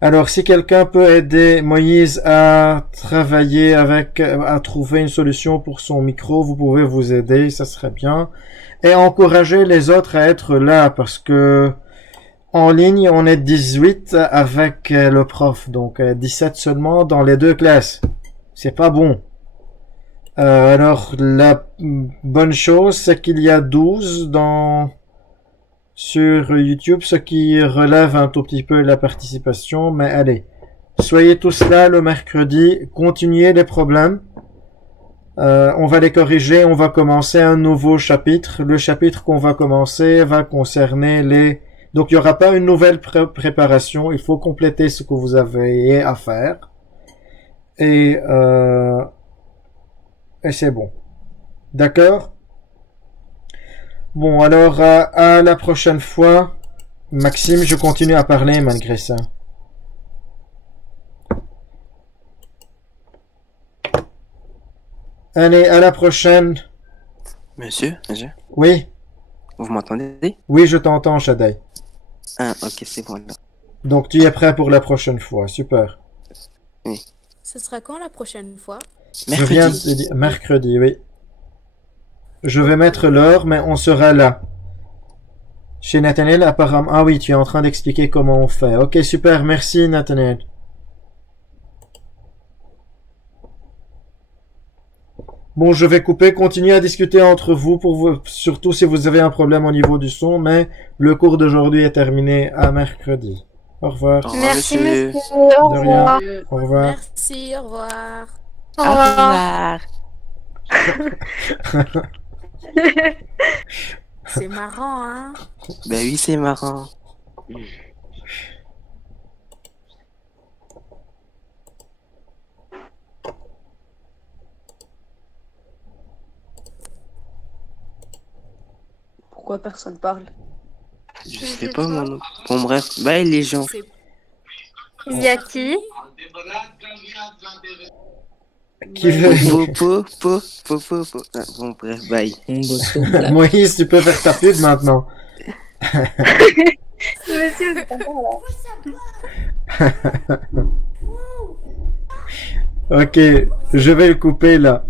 Alors, si quelqu'un peut aider Moïse à travailler à trouver une solution pour son micro, vous pouvez vous aider, ça serait bien. Et encourager les autres à être là, parce que en ligne, on est 18 avec le prof, donc 17 seulement dans les deux classes. C'est pas bon. Alors, la bonne chose, c'est qu'il y a 12 sur YouTube, ce qui relève un tout petit peu la participation, mais allez. Soyez tous là le mercredi, continuez les problèmes. On va les corriger, on va commencer un nouveau chapitre. Le chapitre qu'on va commencer va concerner Donc il n'y aura pas une nouvelle préparation, il faut compléter ce que vous avez à faire. Et c'est bon. D'accord? Bon, alors à la prochaine fois. Maxime, je continue à parler malgré ça. Allez, à la prochaine. Monsieur? Oui? Vous m'entendez? Oui, je t'entends, Shadai. Ah, ok, c'est bon. Alors. Donc tu es prêt pour la prochaine fois, super. Oui. Ce sera quand la prochaine fois? Je viens de dire mercredi, oui. Je vais mettre l'heure, mais on sera là. Chez Nathaniel, apparemment... Ah oui, tu es en train d'expliquer comment on fait. Ok, super, merci Nathaniel. Bon, je vais couper, continuez à discuter entre vous, surtout si vous avez un problème au niveau du son, mais le cours d'aujourd'hui est terminé à mercredi. Au revoir. Merci, monsieur. De Au rien. revoir. Au revoir. Merci, au revoir. Au revoir. C'est marrant, hein? Ben oui, c'est marrant. Pourquoi personne parle? Je sais pas, mon. Bon, bref, bye les gens. Il y a qui? Qui veut? Po. Ah, bon, bref, bye. Moïse, tu peux faire ta pub maintenant. Monsieur, c'est pas là. Ok, je vais le couper là.